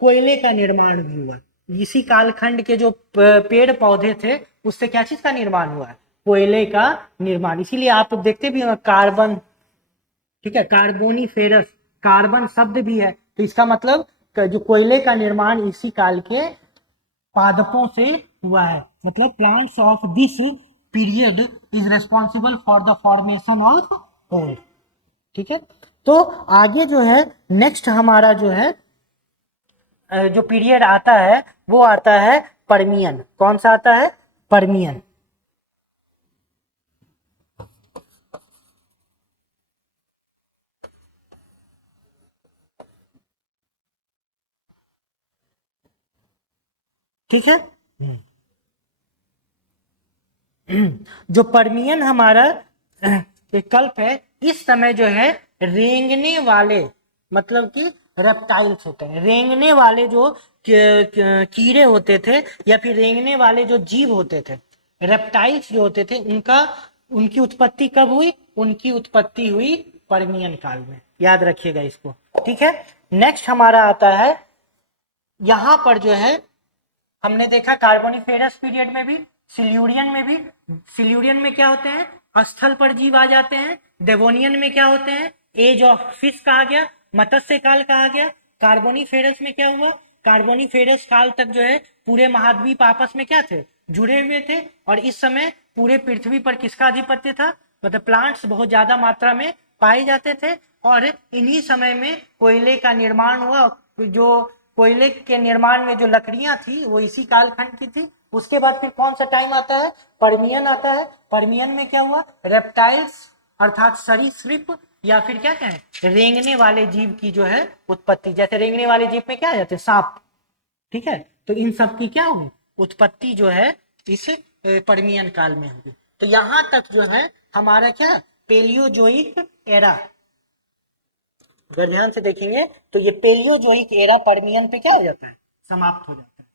कोयले का निर्माण भी हुआ। इसी कालखंड के जो पेड़ पौधे थे उससे क्या चीज का निर्माण हुआ? कोयले का निर्माण। इसीलिए आप देखते भी हो कार्बन, ठीक है, कार्बोनीफेरस, कार्बन शब्द भी है, तो इसका मतलब जो कोयले का निर्माण इसी काल के पादपों से हुआ है। मतलब plants of this period is responsible for the formation of coal. ठीक है। तो आगे जो है नेक्स्ट हमारा जो है जो पीरियड आता है वो आता है पर्मियन। कौन सा आता है? पर्मियन। ठीक है। जो पर्मियन हमारा एक कल्प है, इस समय जो है रेंगने वाले, मतलब कि रेप्टाइल्स होते हैं, रेंगने वाले जो कीड़े होते थे या फिर रेंगने वाले जो जीव होते थे, रेप्टाइल्स जो होते थे, उनका उनकी उत्पत्ति कब हुई? उनकी उत्पत्ति हुई पर्मियन काल में। याद रखिएगा इसको। ठीक है। नेक्स्ट हमारा आता है, यहां पर जो है हमने देखा कार्बोनिफेरस पीरियड में भी, सिल्यूरियन में भी। सिल्यूरियन में क्या होते हैं? स्थल पर जीव आ जाते हैं। डेवोनियन में क्या होते हैं? एज ऑफ फिश कहा गया, मत्स्य काल कहा गया। कार्बोनिफेरस में क्या हुआ? कार्बोनिफेरस काल तक जो है पूरे महाद्वीप आपस में क्या थे? जुड़े हुए थे। और इस समय पूरे पृथ्वी पर किसका अधिपत्य था? मतलब प्लांट्स बहुत ज्यादा मात्रा में पाए जाते थे। और इन्हीं समय में कोयले का निर्माण हुआ। जो कोयले के निर्माण में जो लकड़ियां थी वो इसी कालखंड की थी। उसके बाद फिर कौन सा टाइम आता है? पर्मियन आता है। पर्मियन में क्या हुआ? रेप्टाइल्स अर्थात सरीसृप या फिर क्या कहें, रेंगने वाले जीव की जो है उत्पत्ति। जैसे रेंगने वाले जीव में क्या आ जाते हैं? सांप। ठीक है। तो इन सब की क्या हुई? उत्पत्ति जो है इस पर्मियन काल में होगी। तो यहां तक जो है हमारा क्या है? Palaeozoic era. अगर ध्यान से देखेंगे तो ये पेलियोजोइक एरा पर्मियन पे क्या हो जाता है? समाप्त हो जाता है।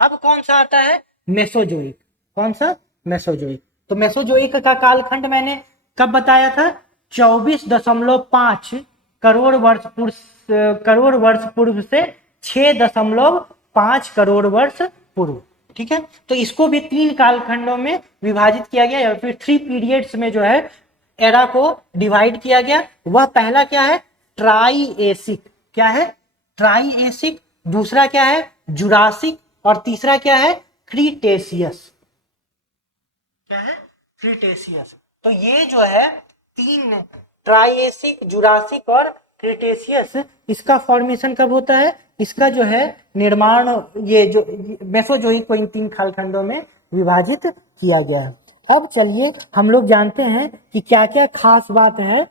अब कौन सा आता है? मेसोजोइक। कौन सा? मेसोजोइक। तो मेसोजोइक का कालखंड मैंने कब बताया था? 24.5 करोड़ वर्ष पूर्व से 6.5 करोड़ वर्ष पूर्व। ठीक है। तो इसको भी 3 कालखंडों में विभाजित किया गया, या फिर 3 पीरियड्स में जो है एरा को डिवाइड किया गया। वह पहला क्या है? ट्राइएसिक। क्या है? ट्राइएसिक। दूसरा क्या है? जुरासिक। और तीसरा क्या है? क्रीटेशियस। क्या है? क्रीटेशियस। तो ये जो है 3, ट्राइएसिक, जुरासिक और क्रीटेशियस, इसका फॉर्मेशन कब होता है? इसका जो है निर्माण, ये जो मेसोजोइक को इन 3 कालखंडों में विभाजित किया गया है। अब चलिए हम लोग जानते हैं कि क्या क्या खास बात है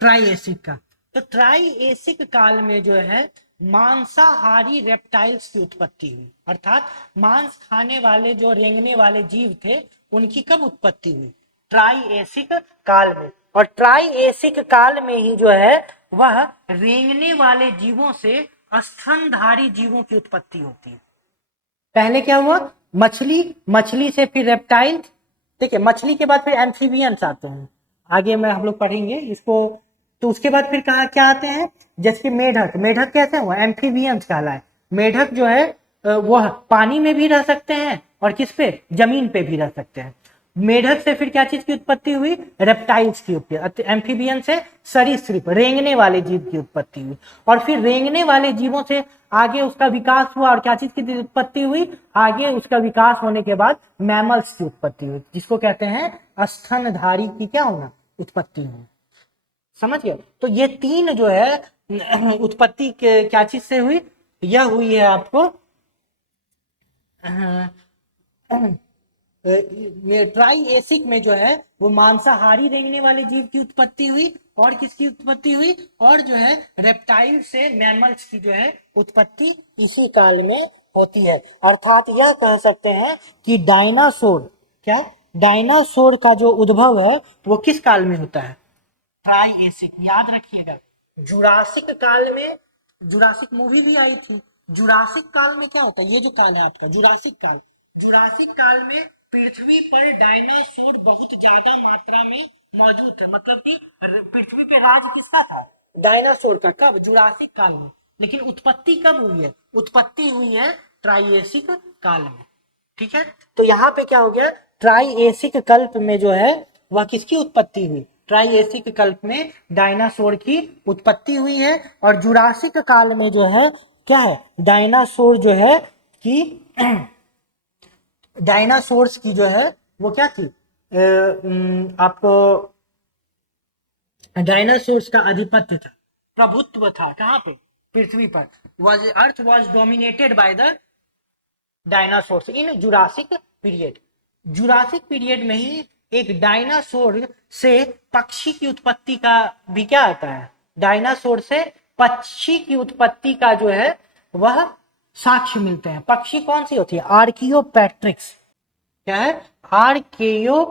ट्राइएसिक का। तो ट्राइएसिक काल में जो है मांसाहारी रेप्टाइल्स की उत्पत्ति हुई, अर्थात मांस खाने वाले जो रेंगने वाले जीव थे उनकी कब उत्पत्ति हुई? ट्राइएसिक काल में। और ट्राइएसिक काल में ही जो है वह रेंगने वाले जीवों से स्तनधारी जीवों की उत्पत्ति होती है। पहले क्या हुआ? मछली, मछली से फिर रेप्टाइल। ठीक है। मछली के बाद फिर एम्फीबियंस आते हैं, आगे में हम लोग पढ़ेंगे इसको। तो उसके बाद फिर कहा क्या आते हैं? जैसे कि मेढक। मेढक कैसे हुआ? एम्फीबियंस कहलाए। मेढक जो है वह पानी में भी रह सकते हैं और किस पे? जमीन पे भी रह सकते हैं। मेढक से फिर क्या चीज की उत्पत्ति हुई? रेप्टाइल्स की उत्पत्ति। एम्फीबियन से सरीसृप, रेंगने वाले जीव की उत्पत्ति हुई। और फिर रेंगने वाले जीवों से आगे उसका विकास हुआ और क्या चीज की उत्पत्ति हुई? आगे उसका विकास होने के बाद मैमल्स की उत्पत्ति हुई, जिसको कहते हैं स्तनधारी की क्या होना? उत्पत्ति होना। समझ गए? तो ये 3 जो है उत्पत्ति क्या चीज से हुई? यह हुई है आपको ट्राइएसिक में जो है वो मांसाहारी रेंगने वाले जीव की उत्पत्ति हुई। और किसकी उत्पत्ति हुई? और जो है रेप्टाइल से मैमल्स की जो है उत्पत्ति इसी काल में होती है। अर्थात यह कह सकते हैं कि डायनासोर, क्या? डायनासोर का जो उद्भव है वो किस काल में होता है? ट्राइएसिक। याद रखिएगा। जुरासिक काल में, जुरासिक मूवी भी आई थी। जुरासिक काल में क्या होता है? ये जो काल है आपका जुरासिक काल। जुरासिक काल में पृथ्वी पर डायनासोर बहुत ज्यादा मात्रा में मौजूद थे, मतलब कि पृथ्वी पे राज किसका था? डायनासोर का। कब? जुरासिक काल में। लेकिन उत्पत्ति कब हुई है? उत्पत्ति हुई है ट्राइएसिक काल में। ठीक है। तो यहाँ पे क्या हो गया? ट्राइएसिक कल्प में जो है वह किसकी उत्पत्ति हुई? ट्राइएसिक कल्प में डायनासोर की उत्पत्ति हुई है। और जुरासिक काल में जो है क्या है? डायनासोर जो है कि डायनासोर्स की जो है वो क्या थी? आपको डायनासोर्स का आधिपत्य था, प्रभुत्व था कहाँ पे, पृथ्वी पर। अर्थ was dominated by the dinosaurs in Jurassic period. Jurassic period में ही एक डायनासोर से पक्षी की उत्पत्ति का भी क्या आता है, डायनासोर से पक्षी की उत्पत्ति का जो है वह साक्ष्य मिलते हैं। पक्षी कौन सी होती है, आर्कियोपेट्रिक्स। क्या है, आर्केयोप्टेरिक्स।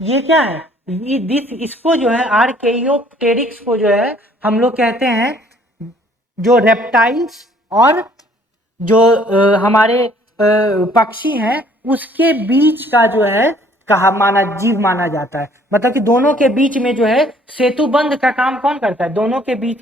ये क्या है, ये इसको जो है आर्केयोप्टेरिक्स को जो है हम लोग कहते हैं जो रेप्टाइल्स और जो हमारे पक्षी हैं उसके बीच का जो है कहा माना जीव माना जाता है। मतलब कि दोनों के बीच में जो है सेतुबंध का काम कौन करता है, दोनों के बीच।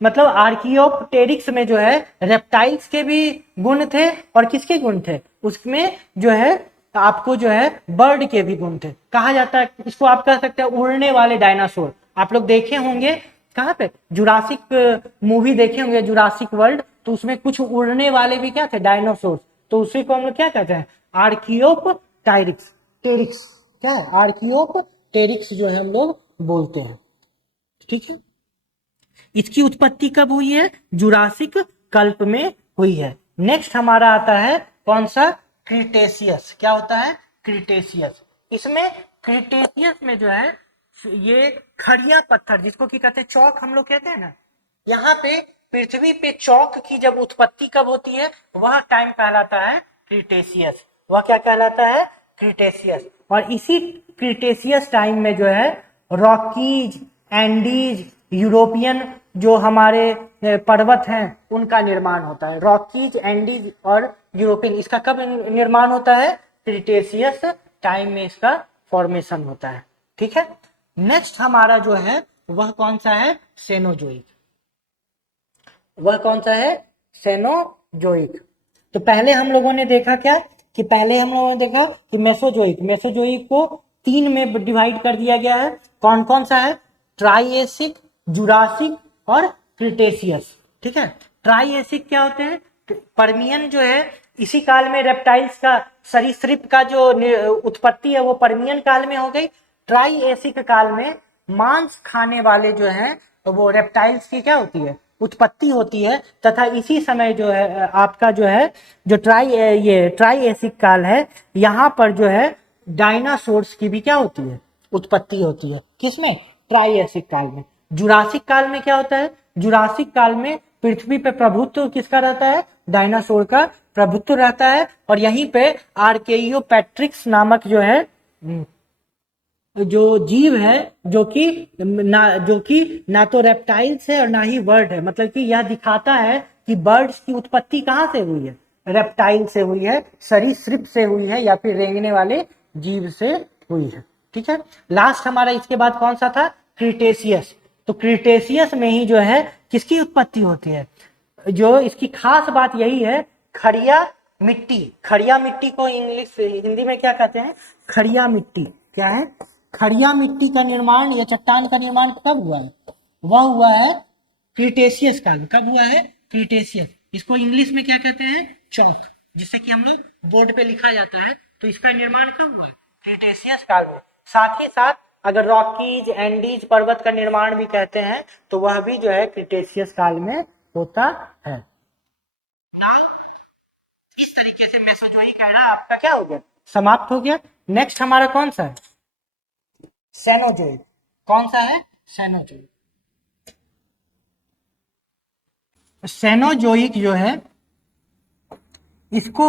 मतलब आर्कियोप्टेरिक्स में जो है रेप्टाइल्स के भी गुण थे और किसके गुण थे, उसमें जो है आपको जो है बर्ड के भी गुण थे। कहा जाता है इसको, आप कह सकते हैं उड़ने वाले डायनासोर। आप लोग देखे होंगे कहाँ पे, जुरासिक मूवी देखे होंगे, जुरासिक वर्ल्ड, तो उसमें कुछ उड़ने वाले भी क्या थे, डायनासोर। तो उसी को हम लोग क्या कहते हैं, आर्कियोप्टेरिक्स। टेरिक्स क्या है, आर्कियोप्टेरिक्स जो है हम लोग बोलते हैं। ठीक है, इसकी उत्पत्ति कब हुई है, जुरासिक कल्प में हुई है। नेक्स्ट हमारा आता है कौन सा, क्रिटेशियस। क्या होता है, क्रिटेशियस। इसमें क्रिटेशियस में जो है ये खड़िया पत्थर, जिसको की कहते हैं चौक, हम लोग कहते हैं ना, यहाँ पे पृथ्वी पे चौक की जब उत्पत्ति कब होती है, वह टाइम कहलाता है क्रिटेशियस। वह क्या कहलाता है, क्रिटेशियस। और इसी क्रिटेशियस टाइम में जो है रॉकीज, एंडीज, यूरोपियन जो हमारे पर्वत हैं उनका निर्माण होता है। रॉकीज, एंडीज और यूरोपियन, इसका कब निर्माण होता है, क्रिटेशियस टाइम में इसका फॉर्मेशन होता है। ठीक है, नेक्स्ट हमारा जो है वह कौन सा है, सेनोजोइक। वह कौन सा है, सेनोजोइक। तो पहले हम लोगों ने देखा क्या, कि पहले हम लोगों ने देखा कि मेसोजोइक, मेसोजोइक को 3 में डिवाइड कर दिया गया है। कौन कौन सा है, ट्राइएसिक, जुरासिक और क्रिटेशियस। ठीक है, ट्राइएसिक क्या होते हैं, पर्मियन जो है इसी काल में रेप्टाइल्स का, सरीसृप का जो उत्पत्ति है वो पर्मियन काल में हो गई। ट्राइएसिक काल में मांस खाने वाले जो हैं वो रेप्टाइल्स की क्या होती है, उत्पत्ति होती है। तथा इसी समय जो है आपका जो है जो ट्राइएसिक काल है, यहाँ पर जो है डायनासोर्स की भी क्या होती है, उत्पत्ति होती है। किसमें, ट्राइएसिक काल में। जुरासिक काल में क्या होता है, जुरासिक काल में पृथ्वी पे प्रभुत्व किसका रहता है, डायनासोर का प्रभुत्व रहता है। और यहीं पे आर्केयोपेट्रिक्स नामक जो है जो जीव है, जो कि ना तो रेप्टाइल्स है और ना ही बर्ड है। मतलब कि यह दिखाता है कि बर्ड्स की उत्पत्ति कहाँ से हुई है, रेप्टाइल से हुई है, सरीसृप से हुई है, या फिर रेंगने वाले जीव से हुई है। ठीक है, लास्ट हमारा इसके बाद कौन सा था, क्रिटेशियस। तो क्रिटेशियस में ही जो है किसकी उत्पत्ति होती है, जो इसकी खास बात यही है, खड़िया मिट्टी। खड़िया मिट्टी को इंग्लिश हिंदी में क्या कहते हैं, खड़िया मिट्टी। क्या है, खड़िया मिट्टी का निर्माण या चट्टान का निर्माण कब हुआ है, वह हुआ है क्रिटेशियस काल। कब हुआ है, क्रिटेशियस। इसको इंग्लिश में क्या कहते हैं, चौक, जिससे कि हम लोग बोर्ड पे लिखा जाता है। तो इसका निर्माण कब हुआ है, क्रिटेशियस काल में। साथ ही साथ अगर रॉकीज, एंडीज पर्वत का निर्माण भी कहते हैं तो वह भी जो है क्रिटेशियस काल में होता है। इस तरीके से मेसोजोइक एरा आपका क्या हो गया, समाप्त हो गया। नेक्स्ट हमारा कौन सा है, सेनोजोइक। कौन सा है, सेनोजोइक। सेनोजोइक जो है इसको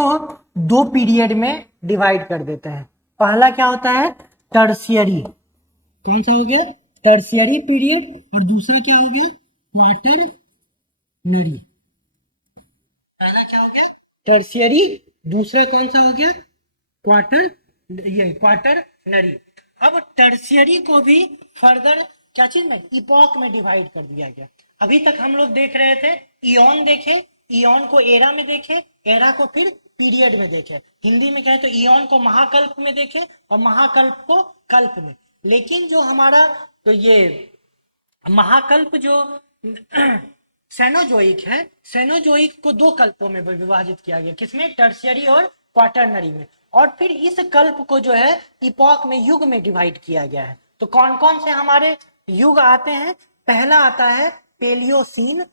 2 पीरियड में डिवाइड कर देते हैं। पहला क्या होता है, टर्शियरी। कौन सा हो गया, टर्शियरी पीरियड। और दूसरा क्या हो गया, क्वाटरनरी। पहला क्या हो गया, टर्शियरी। दूसरा कौन सा हो गया, क्वाटरनरी। अब टर्शियरी को भी फर्दर क्या चीज में, इपॉक में डिवाइड कर दिया गया। अभी तक हम लोग देख रहे थे, इयॉन देखे, इयॉन को एरा में देखे, एरा को फिर पीरियड में देखे। हिंदी में कहे तो इयॉन को महाकल्प में देखे और महाकल्प को कल्प में। लेकिन जो हमारा तो ये महाकल्प जो सेनोजोइक है, सेनोजोइक को 2 कल्पों में विभाजित किया गया। किसमें, टर्शियरी और क्वाटरनरी में। और फिर इस कल्प को जो है इपॉक में, युग में डिवाइड किया गया है। तो कौन कौन से हमारे युग आते हैं? पहला आता है पेलियोसीन।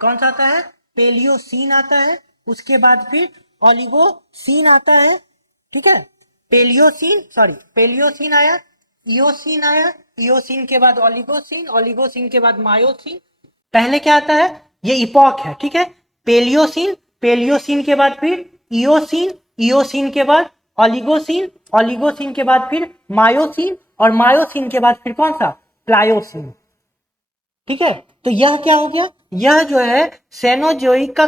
कौन सा आता है? पेलियोसीन आता है। उसके बाद फिर ओलिगोसीन आता है, ठीक है। पेलियोसीन आया, इयोसीन आया, इयोसीन के बाद ओलिगोसीन, ओलिगोसीन के बाद मायोसीन। पहले क्या आता है? ये इपॉक है, ठीक है। पेलियोसीन, पेलियोसीन के बाद फिर इयोसीन, इयोसीन के बाद ओलिगोसीन, ओलिगोसीन के बाद फिर मायोसीन, और मायोसीन के बाद फिर कौन सा? प्लायोसीन, ठीक है। तो यह क्या हो गया? यह जो है सेनोजोइक का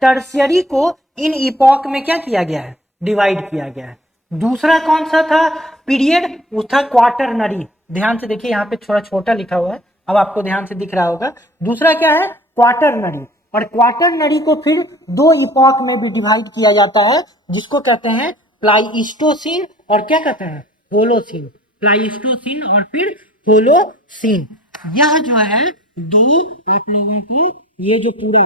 टर्शियरी को इन इपॉक में क्या किया गया है? डिवाइड किया गया है। दूसरा कौन सा था पीरियड? वो था क्वाटरनरी। ध्यान से देखिए, यहाँ पे थोड़ा छोटा लिखा हुआ है, अब आपको ध्यान से दिख रहा होगा। दूसरा क्या है? क्वाटरनरी। और क्वाटरनरी को फिर दो इपॉक में भी डिवाइड किया जाता है, जिसको कहते हैं प्लाइस्टोसीन और क्या कहते हैं? होलोसीन। प्लाइस्टोसीन और फिर होलोसीन। यह जो है दो आप लोगों को ये जो पूरा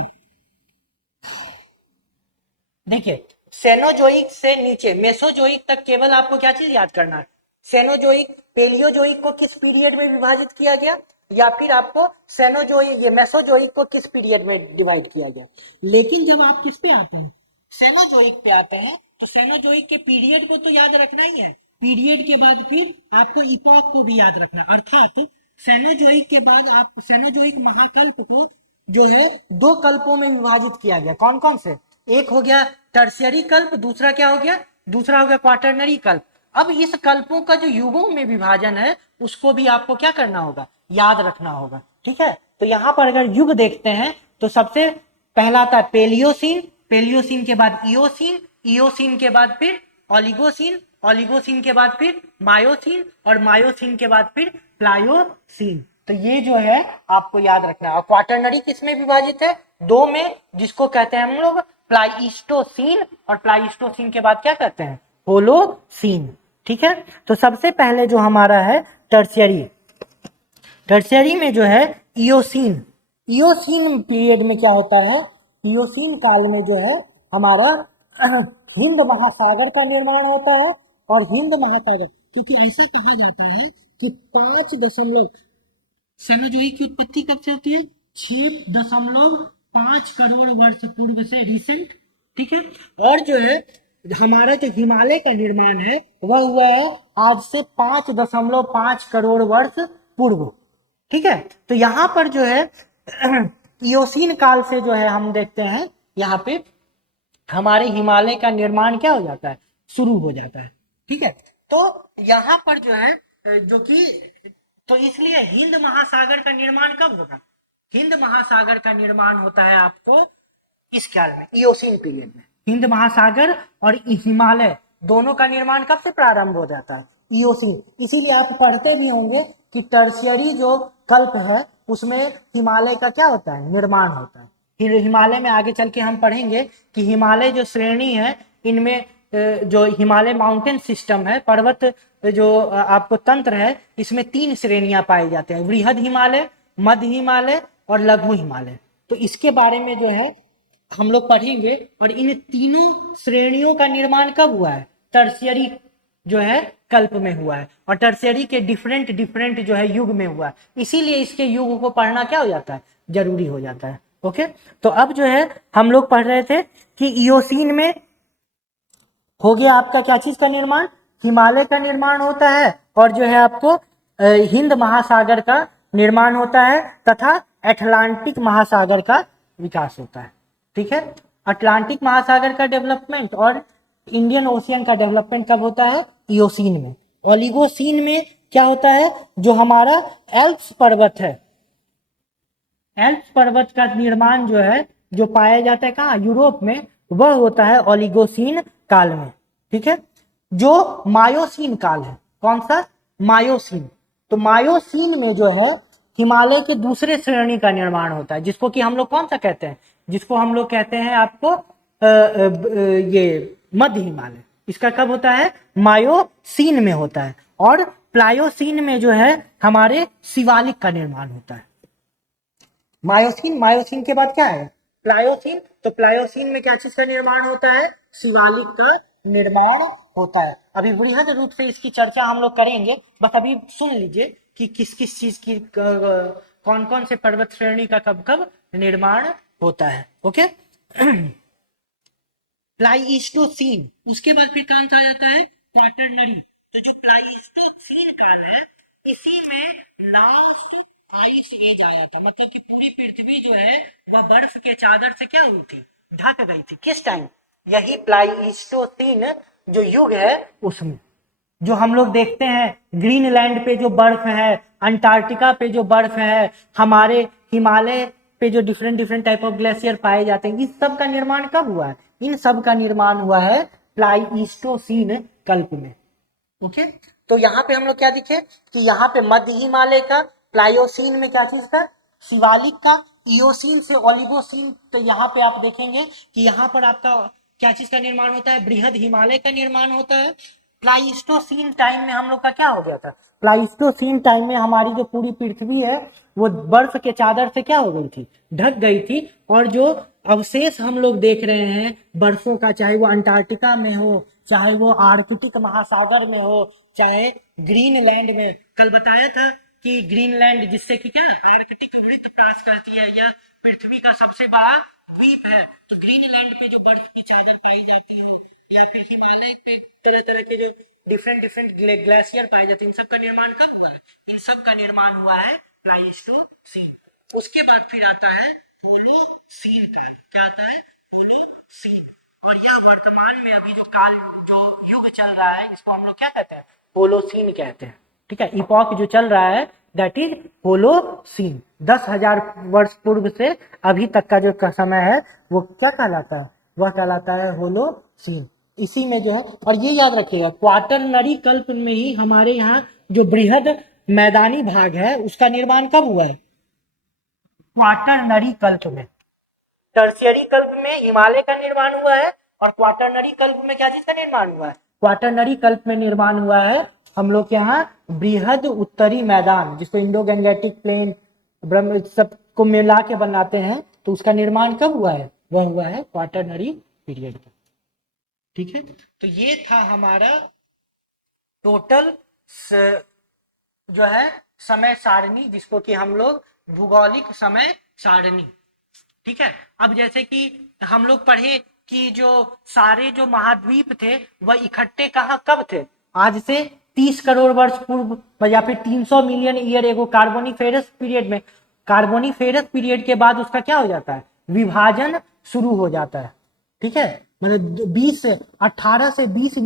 देखिए, सेनोजोइक से नीचे मेसोजोइक तक केवल आपको क्या चीज याद करना है? सेनोजोइक, पेलियोजोइक को किस पीरियड में विभाजित किया गया, या फिर आपको सेनोजोइक, ये मेसोजोइक को किस पीरियड में डिवाइड किया गया। लेकिन जब आप किस पे आते हैं? सेनोजोइक पे आते हैं, तो सेनोजोइक के पीरियड को तो याद रखना ही है। पीरियड के बाद फिर आपको इपॉक को भी याद रखना, अर्थात सेनोजोइक के बाद आप सेनोजोइक महाकल्प को जो है दो कल्पों में विभाजित किया गया। कौन कौन से? एक हो गया टर्शियरी कल्प, दूसरा क्या हो गया? दूसरा हो गया क्वाटरनरी कल्प। अब इस कल्पों का जो युगों में विभाजन है उसको भी आपको क्या करना होगा? याद रखना होगा, ठीक है। तो यहां पर अगर युग देखते हैं तो सबसे पहला था पेलियोसीन, पेलियोसीन के बाद इयोसीन, इयोसीन के बाद फिर ओलिगोसीन, ओलिगोसीन के बाद फिर मायोसीन, और मायोसीन के बाद फिर प्लायोसीन। तो ये जो है आपको याद रखना है। और क्वाटरनरी किसमें विभाजित है? दो में, जिसको कहते हैं हम लोग प्लाइस्टोसीन, और प्लाइस्टोसीन के बाद क्या कहते हैं? होलोसीन, ठीक है। तो सबसे पहले जो हमारा है टर्शियरी, टर्शियरी में जो है इयोसीन, इयोसीन पीरियड में क्या होता है? इयोसीन काल में जो है हमारा हिंद महासागर का निर्माण होता है। और हिंद महासागर, क्योंकि ऐसा कहा जाता है कि 5 सेनोजोइक की उत्पत्ति कब से होती है? 6.5 करोड़ वर्ष पूर्व से, रिसेंट, ठीक है। और जो है हमारा जो हिमालय का निर्माण है वह हुआ है आज से 5.5 करोड़ वर्ष पूर्व, ठीक है। तो यहाँ पर जो है इयोसीन काल से जो है हम देखते हैं यहाँ पे हमारे हिमालय का निर्माण क्या हो जाता है? शुरू हो जाता है, ठीक है। तो यहाँ पर जो है जो कि तो इसलिए हिंद महासागर का निर्माण कब होगा? हिंद महासागर का निर्माण होता है आपको इस काल में, इयोसीन पीरियड में। हिंद महासागर और हिमालय दोनों का निर्माण कब से प्रारंभ हो जाता है? इयोसीन। इसीलिए आप पढ़ते भी होंगे कि टर्शियरी जो कल्प है उसमें हिमालय का क्या होता है? निर्माण होता है। फिर हिमालय में आगे चल के हम पढ़ेंगे कि हिमालय जो श्रेणी है इनमें जो हिमालय माउंटेन सिस्टम है, पर्वत जो आपको तंत्र है, इसमें 3 श्रेणियां पाई जाते हैं, वृहद हिमालय, मध्य हिमालय और लघु हिमालय। तो इसके बारे में जो है हम लोग पढ़ेंगे। और इन तीनों श्रेणियों का निर्माण कब हुआ है? टर्शियरी जो है कल्प में हुआ है। और टर्शियरी के डिफरेंट डिफरेंट जो है युग में हुआ है, इसीलिए इसके युग को पढ़ना क्या हो जाता है? जरूरी हो जाता है। ओके, तो अब जो है हम लोग पढ़ रहे थे कि इयोसीन में हो गया आपका क्या चीज का निर्माण? हिमालय का निर्माण होता है, और जो है आपको हिंद महासागर का निर्माण होता है, तथा अटलांटिक महासागर का विकास होता है, ठीक है। अटलांटिक महासागर का डेवलपमेंट और इंडियन ओशियन का डेवलपमेंट कब होता है? इयोसीन में। ओलिगोसीन में क्या होता है? जो हमारा एल्प्स पर्वत है, एल्प्स पर्वत का निर्माण जो है जो पाया जाता है कहाँ? यूरोप में, वह होता है ओलिगोसीन काल में, ठीक है। जो मायोसीन काल है, कौन सा? मायोसीन। तो मायोसीन में जो है हिमालय के दूसरे श्रेणी का निर्माण होता है, जिसको कि हम लोग कौन सा कहते हैं? जिसको हम लोग कहते हैं आपको ये मध्य हिमालय। इसका कब होता है? मायोसीन में होता है। और प्लायोसीन में जो है हमारे शिवालिक का निर्माण होता है। मायोसीन, मायोसीन के बाद क्या है? प्लायोसीन। तो प्लायोसीन में क्या चीज का निर्माण होता है? शिवालिक का निर्माण होता है। अभी वृहद रूप से इसकी चर्चा हम लोग करेंगे, बस अभी सुन लीजिए कि किस किस चीज की कौन कौन से पर्वत श्रेणी का कब कब निर्माण होता है। ओके प्लाइस्टोसीन, उसके बाद फिर कौन सा आ जाता है? क्वाटरनरी। तो जो प्लाइस्टोसीन काल है, इसी में लास्ट आइस एज आया था, मतलब कि पूरी पृथ्वी जो है वह बर्फ के चादर से क्या हुई थी? ढक गई थी। किस टाइम? यही प्लाइस्टोसीन जो युग है उसमें। जो हम लोग देखते हैं ग्रीनलैंड पे जो बर्फ है, अंटार्कटिका पे जो बर्फ है, हमारे हिमालय पे जो different different type of glacier पाए जाते हैं, इस सब का निर्माण कब हुआ है? इन सब का निर्माण हुआ है प्लाइस्टोसीन कल्प में। ओके तो यहाँ पे हम लोग क्या दिखे कि यहाँ पे मध्य हिमालय का, प्लायोसीन में क्या चीज का? शिवालिक का, इयोसीन से ओलिगोसीन। तो यहाँ पे आप देखेंगे कि यहाँ पर आपका क्या चीज का निर्माण होता है? बृहद हिमालय का निर्माण होता है। प्लाइस्टोसीन टाइम में हम लोग का क्या हो गया था? प्लाइस्टोसीन टाइम में हमारी जो पूरी पृथ्वी है वो बर्फ के चादर से क्या हो गई थी? ढक गई थी। और जो अवशेष हम लोग देख रहे हैं बर्फों का, चाहे वो अंटार्कटिका में हो, चाहे वो आर्कटिक महासागर में हो, चाहे ग्रीनलैंड में, कल बताया था कि ग्रीनलैंड जिससे कि क्या आर्कटिक वृत्त प्राप्त करती है, यह पृथ्वी का सबसे बड़ा द्वीप है। तो ग्रीनलैंड पे जो बर्फ की चादर पाई जाती है, या फिर हिमालय पे तरह तरह के जो डिफरेंट डिफरेंट ग्लेशियर पाए जाते हैं, इन सब का निर्माण कब हुआ है? इन सब का निर्माण हुआ है प्लाइस्टोसीन। उसके बाद फिर आता है होलोसीन काल। क्या आता है? होलोसीन। और यह वर्तमान में अभी जो काल, जो युग चल रहा है, इसको हम लोग क्या कहते हैं? होलोसीन कहते हैं। ठीक है, इपॉक जो चल रहा है दैट इज होलोसीन। 10,000 वर्ष पूर्व से अभी तक का जो समय है वो क्या कहलाता है? वह कहलाता है होलोसीन। इसी में जो है, और ये याद रखिएगा क्वाटरनरी कल्प में ही हमारे यहाँ जो बृहद मैदानी भाग है उसका निर्माण कब हुआ है? क्वाटरनरी कल्प में। टर्शियरी कल्प में हिमालय का निर्माण हुआ है, और क्वाटरनरी कल्प में क्या चीज का निर्माण हुआ है? क्वाटरनरी कल्प में निर्माण हुआ है हम लोग के यहाँ बृहद उत्तरी मैदान, जिसको इंडो गैंजेटिक प्लेन ब्रह्म सबको मिला के बनाते हैं। तो उसका निर्माण कब हुआ है? वह हुआ है क्वाटरनरी पीरियड का। ठीक है, तो ये था हमारा टोटल जो है समय सारणी, जिसको कि हम लोग भूगोलिक समय सारणी। ठीक है, अब जैसे कि हम लोग पढ़े कि जो सारे जो महाद्वीप थे वह इकट्ठे कहाँ कब थे? आज से 30 करोड़ वर्ष पूर्व, या फिर 300 million year ago Carboniferous period में। कार्बोनिफेरस पीरियड के बाद उसका क्या हो जाता है? विभाजन शुरू हो जाता है। ठीक है, मतलब 18 से 20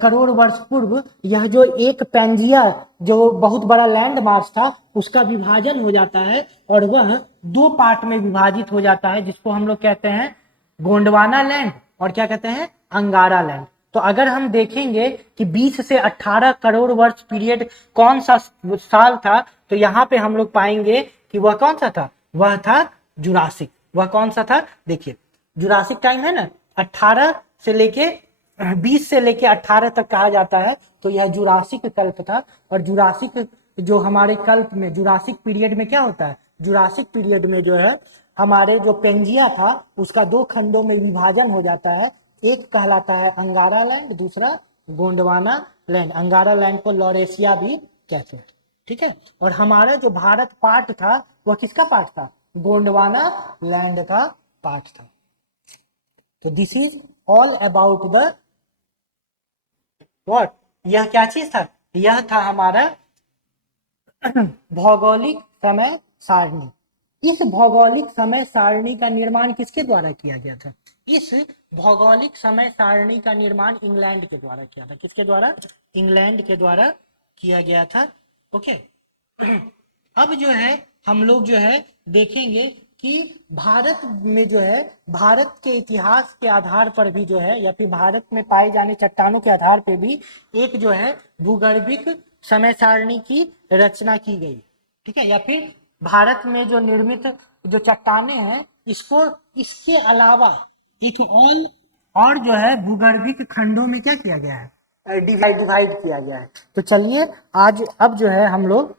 करोड़ वर्ष पूर्व यह जो एक पेंजिया, जो बहुत बड़ा लैंड मास था, उसका विभाजन हो जाता है और वह 2 पार्ट में विभाजित हो जाता है, जिसको हम लोग कहते हैं गोंडवाना लैंड और क्या कहते हैं? अंगारा लैंड। तो अगर हम देखेंगे कि 20 से 18 करोड़ वर्ष पीरियड कौन सा साल था, तो यहाँ पे हम लोग पाएंगे कि वह कौन सा था? वह था जुरासिक। वह कौन सा था? देखिए जुरासिक टाइम है ना, 18 से लेके 20 से लेके 18 तक कहा जाता है, तो यह जुरासिक कल्प था। और जुरासिक जो हमारे कल्प में, जुरासिक पीरियड में क्या होता है? जुरासिक पीरियड में जो है हमारे जो पेंजिया था उसका 2 खंडों में विभाजन हो जाता है। एक कहलाता है अंगारा लैंड, दूसरा गोंडवाना लैंड। अंगारा लैंड को लॉरेशिया भी कहते हैं। ठीक है, और हमारा जो भारत पार्ट था वह किसका पार्ट था? गोंडवाना लैंड का पार्ट था। तो this is all about the what? यह क्या चीज था? यह था हमारा भौगोलिक समय सारणी। इस भौगोलिक समय सारणी का निर्माण किसके द्वारा किया गया था? इस भौगोलिक समय सारणी का निर्माण इंग्लैंड के द्वारा किया था। किसके द्वारा? इंग्लैंड के द्वारा किया गया था। ओके अब जो है हम लोग जो है देखेंगे कि भारत में जो है, भारत के इतिहास के आधार पर भी जो है, या फिर भारत में पाए जाने चट्टानों के आधार पर भी एक जो है भूगर्भिक समय सारणी की रचना की गई। ठीक है, या फिर भारत में जो निर्मित जो चट्टाने हैं, इसको इसके अलावा एक और जो है भूगर्भिक खंडों में क्या किया गया है? डिवाइड किया गया है। तो चलिए आज अब जो है हम लोग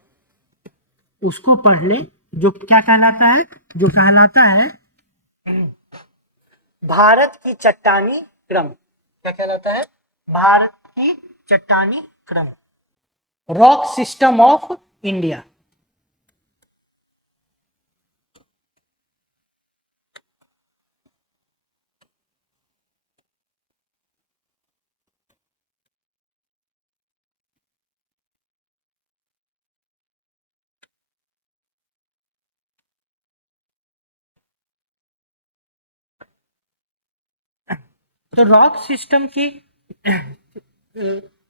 उसको पढ़ ले, जो क्या कहलाता है? जो कहलाता है भारत की चट्टानी क्रम क्या कहलाता है? भारत की चट्टानी क्रम, रॉक सिस्टम ऑफ इंडिया। तो रॉक सिस्टम की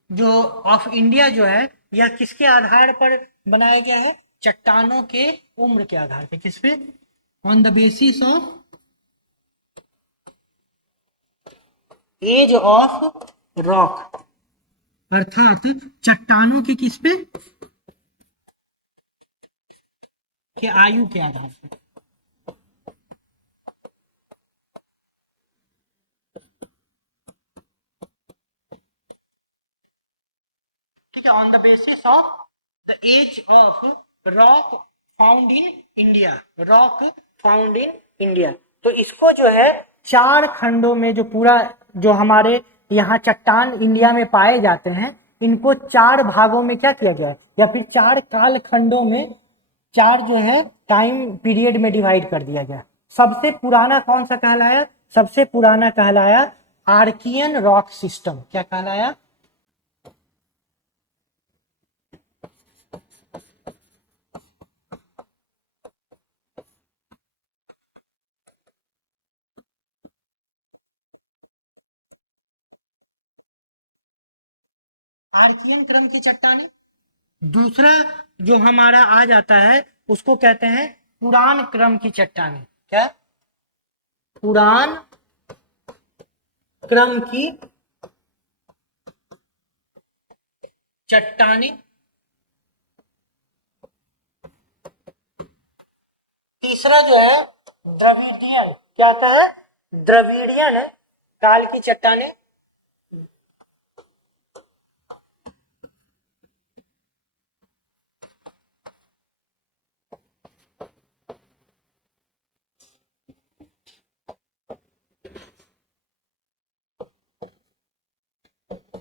जो ऑफ इंडिया जो है, यह किसके आधार पर बनाया गया है? चट्टानों के उम्र के आधार पे। किस पे? On the basis of age of rock, अर्थात चट्टानों के किस पे? के आयु के आधार पर। ठीक है, on the basis of the age of rock found in India, rock found in India. तो इसको जो है चार खंडों में, जो पूरा जो हमारे यहाँ चट्टान इंडिया में पाए जाते हैं, इनको चार भागों में क्या किया गया है, या फिर चार काल खंडों में, चार जो है टाइम पीरियड में डिवाइड कर दिया गया। सबसे पुराना कौन सा कहलाया? सबसे पुराना कहलाया आर्कियन रॉक सिस्टम। क्या कहलाया? आर्कियन क्रम की चट्टानें। दूसरा जो हमारा आ जाता है उसको कहते हैं पुरान क्रम की चट्टानें। क्या? पुरान क्रम की चट्टानें। तीसरा जो है द्रविडियन, क्या आता है? द्रविडियन काल की चट्टानें।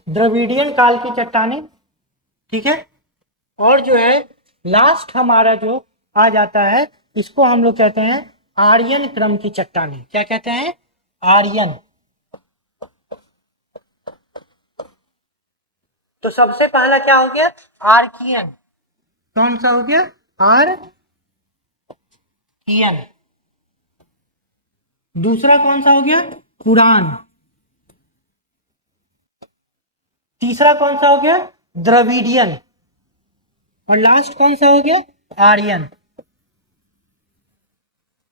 द्रविडियन काल की चट्टानें। ठीक है, और जो है लास्ट हमारा जो आ जाता है, इसको हम लोग कहते हैं आर्यन क्रम की चट्टानें। क्या कहते हैं? आर्यन। तो सबसे पहला क्या हो गया? आर्कियन। कौन सा हो गया? आर्कियन। दूसरा कौन सा हो गया? पुरान। तीसरा कौन सा हो गया? द्रविडियन। और लास्ट कौन सा हो गया? आर्यन।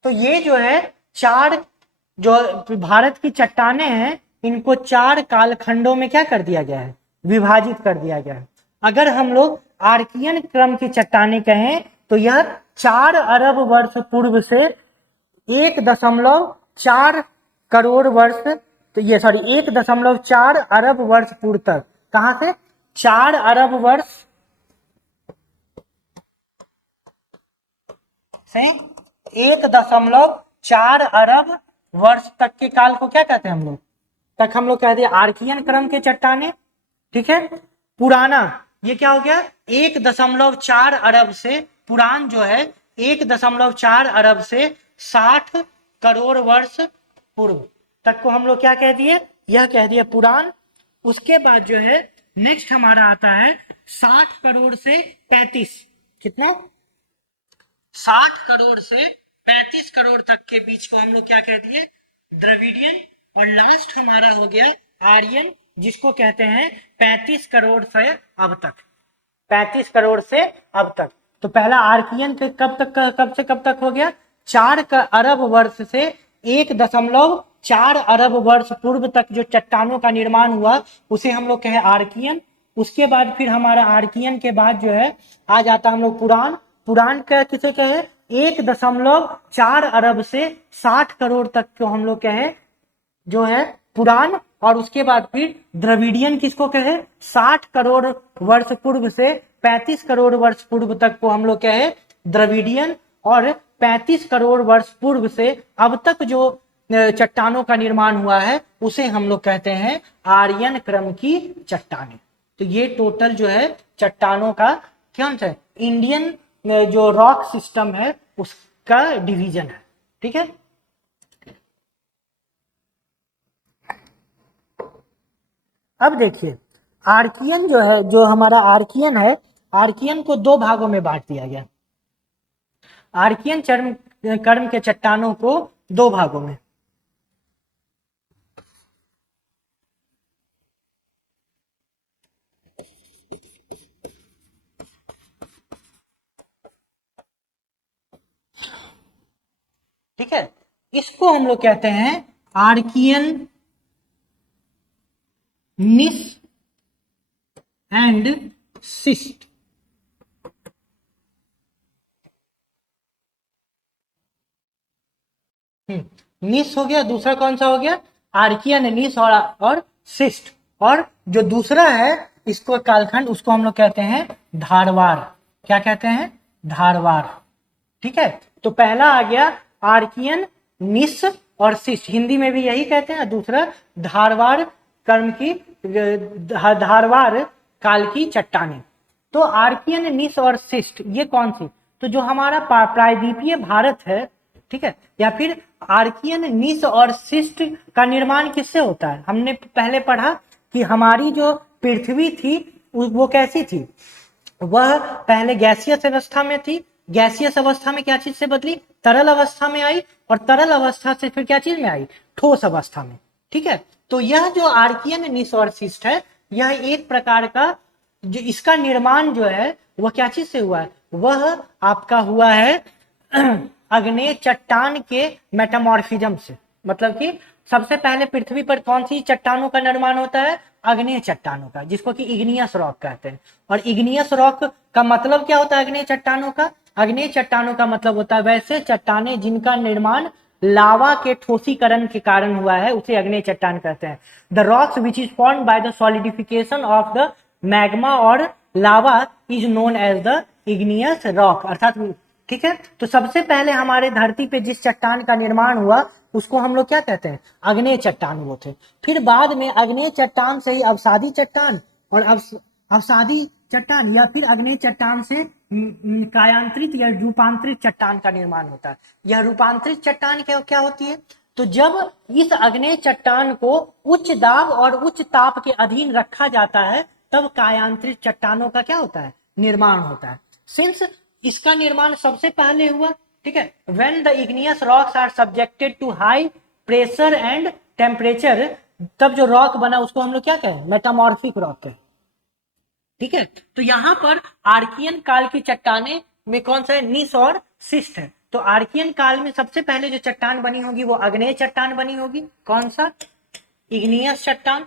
तो ये जो है चार जो भारत की चट्टानें हैं, इनको चार कालखंडों में क्या कर दिया गया है? विभाजित कर दिया गया है। अगर हम लोग आर्कियन क्रम की चट्टानें कहें तो यह 4 अरब वर्ष पूर्व से 1.4 वर्ष, तो ये सॉरी 1.4 अरब वर्ष पूर्व तक। कहां से? 4 अरब वर्ष से 1.4 अरब वर्ष तक के काल को क्या कहते हैं हम लोग? तक हम लोग कहते हैं आर्कियन क्रम के चट्टाने। ठीक है, पुराना ये क्या हो गया? 1.4 अरब से, पुरान जो है 1.4 अरब से 60 करोड़ वर्ष पूर्व तक को हम लोग क्या कह दिए? यह कह दिया पुरान। उसके बाद जो है नेक्स्ट हमारा आता है 60 करोड़ से 35, कितना? 60 करोड़ से 35 करोड़ तक के बीच को हम लोग क्या कह दिए? द्रविडियन। और लास्ट हमारा हो गया आर्यन, जिसको कहते हैं 35 करोड़ से अब तक। 35 करोड़ से अब तक। तो पहला आर्कियन कब तक, कब से कब तक हो गया? 4 अरब वर्ष से 1.4 अरब वर्ष पूर्व तक जो चट्टानों का निर्माण हुआ, उसे हम लोग कहे आर्कियन। उसके बाद फिर हमारा आर्कियन के बाद जो है आ जाता हम लोग पुरान। पुरान का किसे कहे? 1.4 अरब से 60 करोड़ तक को हम लोग कहे जो है पुरान। और उसके बाद फिर द्रविडियन किसको कहे? 60 करोड़ वर्ष पूर्व से 35 करोड़ वर्ष पूर्व तक को हम लोग कहे द्रविडियन। और 35 करोड़ वर्ष पूर्व से अब तक जो चट्टानों का निर्माण हुआ है उसे हम लोग कहते हैं आर्यन क्रम की चट्टानें। तो ये टोटल जो है चट्टानों का क्या है, इंडियन जो रॉक सिस्टम है उसका डिवीजन है। ठीक है, अब देखिए आर्कियन जो है, जो हमारा आर्कियन है, आर्कियन को दो भागों में बांट दिया गया। आर्कियन चर्म कर्म के चट्टानों को दो भागों में, ठीक है, इसको हम लोग कहते हैं आर्कियन निस एंड सिस्ट। निस हो गया, दूसरा कौन सा हो गया, आर्कियन निस और सिस्ट। और जो दूसरा है इसको कालखंड, उसको हम लोग कहते हैं धारवार। क्या कहते हैं, धारवार। ठीक है, तो पहला आ गया आर्कियन निस और सिस्ट, हिंदी में भी यही कहते हैं। दूसरा धारवार कर्म की, धारवार काल की चट्टानें। तो आर्कियन निस और सिस्ट ये कौन सी, तो जो हमारा प्रायद्वीपीय भारत है, ठीक है, या फिर आर्कियन निस और सिस्ट का निर्माण किससे होता है। हमने पहले पढ़ा कि हमारी जो पृथ्वी थी वो कैसी थी, वह पहले गैसियस अवस्था में थी। गैसियस अवस्था में क्या चीज से बदली, तरल अवस्था में आई, और तरल अवस्था से फिर क्या चीज में आई, ठोस अवस्था में। ठीक है, तो यह जो आर्कियन निस और सिस्ट है, यह एक प्रकार का जो इसका निर्माण जो है वह क्या चीज से हुआ है, वह आपका हुआ है अग्नेय चट्टान के मेटामॉर्फिज्म से। मतलब कि सबसे पहले पृथ्वी पर कौन सी चट्टानों का निर्माण होता है, अग्नेय चट्टानों का, जिसको कि इग्नियस रॉक कहते हैं। और इग्नियस रॉक का मतलब क्या होता है अग्नेय चट्टानों का, अग्नेय चट्टानों का मतलब होता है वैसे चट्टानें जिनका निर्माण लावा के ठोसीकरण के कारण हुआ है, उसे अग्नेय चट्टान कहते हैं। The rocks which is formed by the solidification of the magma और lava is known as the igneous rock, अर्थात। ठीक है, तो सबसे पहले हमारे धरती पे जिस चट्टान का निर्माण हुआ उसको हम लोग क्या कहते हैं, अग्नेय चट्टान वो थे। फिर बाद में अग्नेय चट्टान से ही अवसादी चट्टान, और अवसादी चट्टान या फिर अग्नेय चट्टान से कायांतरित या रूपांतरित चट्टान का निर्माण होता है। यह रूपांतरित चट्टान क्या होती है, तो जब इस अग्नेय चट्टान को उच्च दाब और उच्च ताप के अधीन रखा जाता है तब कायांतरित चट्टानों का क्या होता है, निर्माण होता है। सिंस इसका निर्माण सबसे पहले हुआ, ठीक है, when the igneous rocks are subjected to high pressure and temperature, तब जो रॉक बना उसको हम लोग क्या कहें, मेटामॉर्फिक रॉक कहें। ठीक है, तो यहां पर आर्कियन काल की चट्टाने में कौन सा है, निस और सिस्ट है। तो आर्कियन काल में सबसे पहले जो चट्टान बनी होगी वो अग्नेय चट्टान बनी होगी, कौन सा, इग्नियस चट्टान।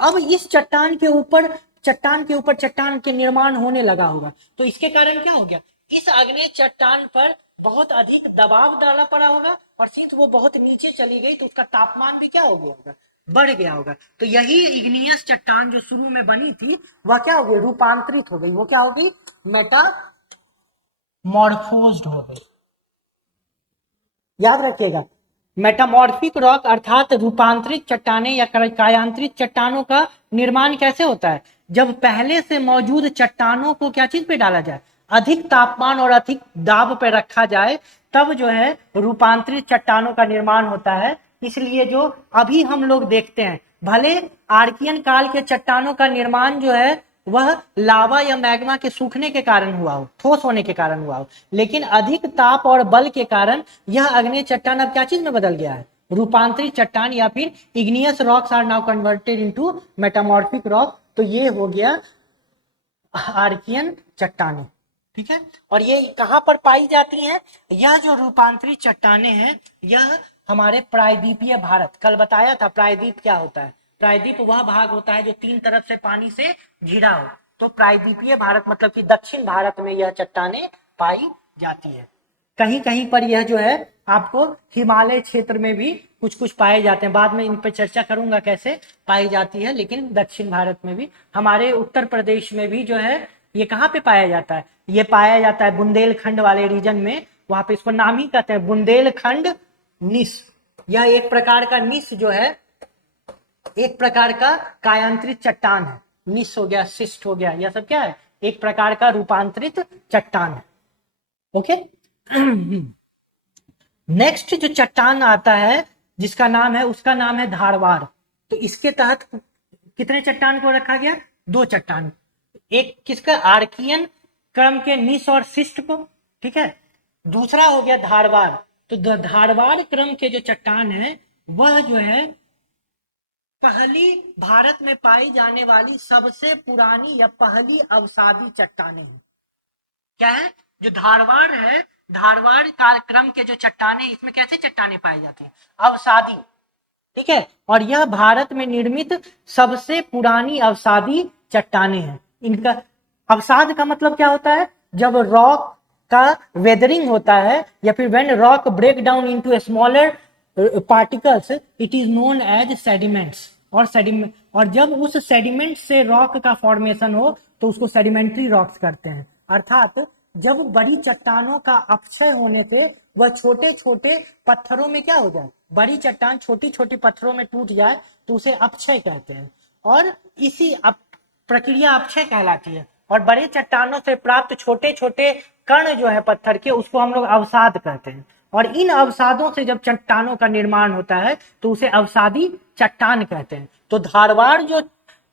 अब इस चट्टान के ऊपर चट्टान के निर्माण होने लगा होगा, तो इसके कारण क्या हो गया, इस अग्नेय चट्टान पर बहुत अधिक दबाव डाला पड़ा होगा, और सिंस वो बहुत नीचे चली गई तो उसका तापमान भी क्या हो गया होगा, बढ़ गया होगा। तो यही इग्नियस चट्टान जो शुरू में बनी थी वह क्या हो गई, रूपांतरित हो गई, वो क्या होगी, मेटामॉर्फोज्ड हो गई। याद रखिएगा, मेटामॉर्फिक रॉक अर्थात रूपांतरित चट्टानें या कायांतरित चट्टानों का निर्माण कैसे होता है, जब पहले से मौजूद चट्टानों को क्या चीज पे डाला जाए, अधिक तापमान और अधिक दाब पे रखा जाए, तब जो है रूपांतरित चट्टानों का निर्माण होता है। इसलिए जो अभी हम लोग देखते हैं, भले आर्कियन काल के चट्टानों का निर्माण जो है वह लावा या मैग्मा के सूखने के कारण हुआ हो, ठोस होने के कारण हुआ हो, लेकिन अधिक ताप और बल के कारण यह अग्नेय चट्टान अब क्या चीज में बदल गया है, रूपांतरित चट्टान, या फिर igneous rocks are now converted into metamorphic rock. तो ये हो गया आर्कियन चट्टानें। ठीक है, और ये कहां पर पाई जाती हैं, यह जो रूपांतरित चट्टानें हैं यह हमारे प्रायद्वीपीय भारत, कल बताया था प्रायद्वीप क्या होता है, प्रायद्वीप वह भाग होता है जो तीन तरफ से पानी से घिरा हो। तो प्रायद्वीपीय भारत मतलब कि दक्षिण भारत में यह चट्टानें पाई जाती है। कहीं कहीं पर यह जो है आपको हिमालय क्षेत्र में भी कुछ कुछ पाए जाते हैं, बाद में इन पर चर्चा करूंगा कैसे पाई जाती है। लेकिन दक्षिण भारत में भी, हमारे उत्तर प्रदेश में भी जो है ये कहाँ पे पाया जाता है, ये पाया जाता है बुंदेलखंड वाले रीजन में, वहां पे इसको नाम ही कहते हैं बुंदेलखंड निस। यह एक प्रकार का निस जो है, एक प्रकार का कायांतरित चट्टान है। निस हो गया, शिस्ट हो गया, यह सब क्या है, एक प्रकार का रूपांतरित चट्टान है। ओके। नेक्स्ट जो चट्टान आता है जिसका नाम है, उसका नाम है धारवाड़। तो इसके तहत कितने चट्टान को रखा गया, 2 चट्टान। एक किसका, आर्कियन क्रम के निस और शिस्ट को, ठीक है। दूसरा हो गया धारवाड़। तो धारवाड़ क्रम के जो चट्टान है वह जो है पहली भारत में पाई जाने वाली सबसे पुरानी या पहली अवसादी चट्टानें हैं। क्या है, जो धारवाड़ है, धारवाड़ काल क्रम के जो चट्टानें, इसमें कैसे चट्टानें पाई जाती है, अवसादी, ठीक है। और यह भारत में निर्मित सबसे पुरानी अवसादी चट्टानें हैं। इनका अवसाद का मतलब क्या होता है, जब रॉक का वेदरिंग होता है या फिर when rock break down into smaller particles it is known as sediments. और जब उस सेडिमेंट से रॉक का फॉर्मेशन हो तो उसको सेडिमेंट्री रॉक्स करते हैं। अर्थात जब बड़ी चट्टानों का अपक्षय होने से वह छोटे छोटे पत्थरों में क्या हो जाए, बड़ी चट्टान छोटी छोटी पत्थरों में टूट जाए तो उसे अपक्षय कहते हैं, और इसी प्रक्रिया अपक्षय कहलाती है। और बड़ी चट्टानों से प्राप्त छोटे छोटे कण जो है पत्थर के, उसको हम लोग अवसाद कहते हैं। और इन अवसादों से जब चट्टानों का निर्माण होता है तो उसे अवसादी चट्टान कहते हैं। तो धारवाड़ जो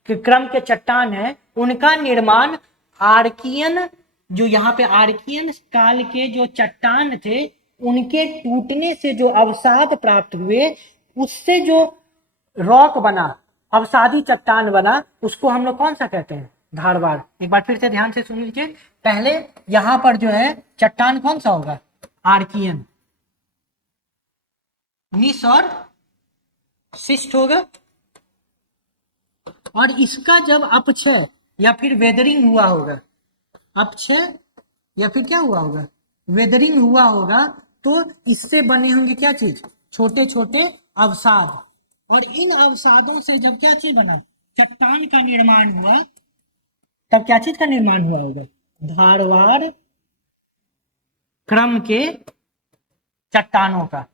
क्रम के चट्टान है उनका निर्माण आर्कियन, जो यहाँ पे आर्कियन काल के जो चट्टान थे उनके टूटने से जो अवसाद प्राप्त हुए, उससे जो रॉक बना, अवसादी चट्टान बना, उसको हम लोग कौन सा कहते हैं, धारवाड़। एक बार फिर से ध्यान से सुन लीजिए। पहले यहां पर जो है चट्टान कौन सा होगा, आर्कियन, निस और शिस्ट होगा। और इसका जब अपक्षय या फिर वेदरिंग हुआ होगा, अपक्षय या फिर क्या हुआ होगा, वेदरिंग हुआ होगा, तो इससे बने होंगे क्या चीज, छोटे छोटे अवसाद। और इन अवसादों से जब क्या चीज बना, चट्टान का निर्माण हुआ, तब क्या चीज का निर्माण हुआ होगा, धारवाड़ क्रम के चट्टानों का।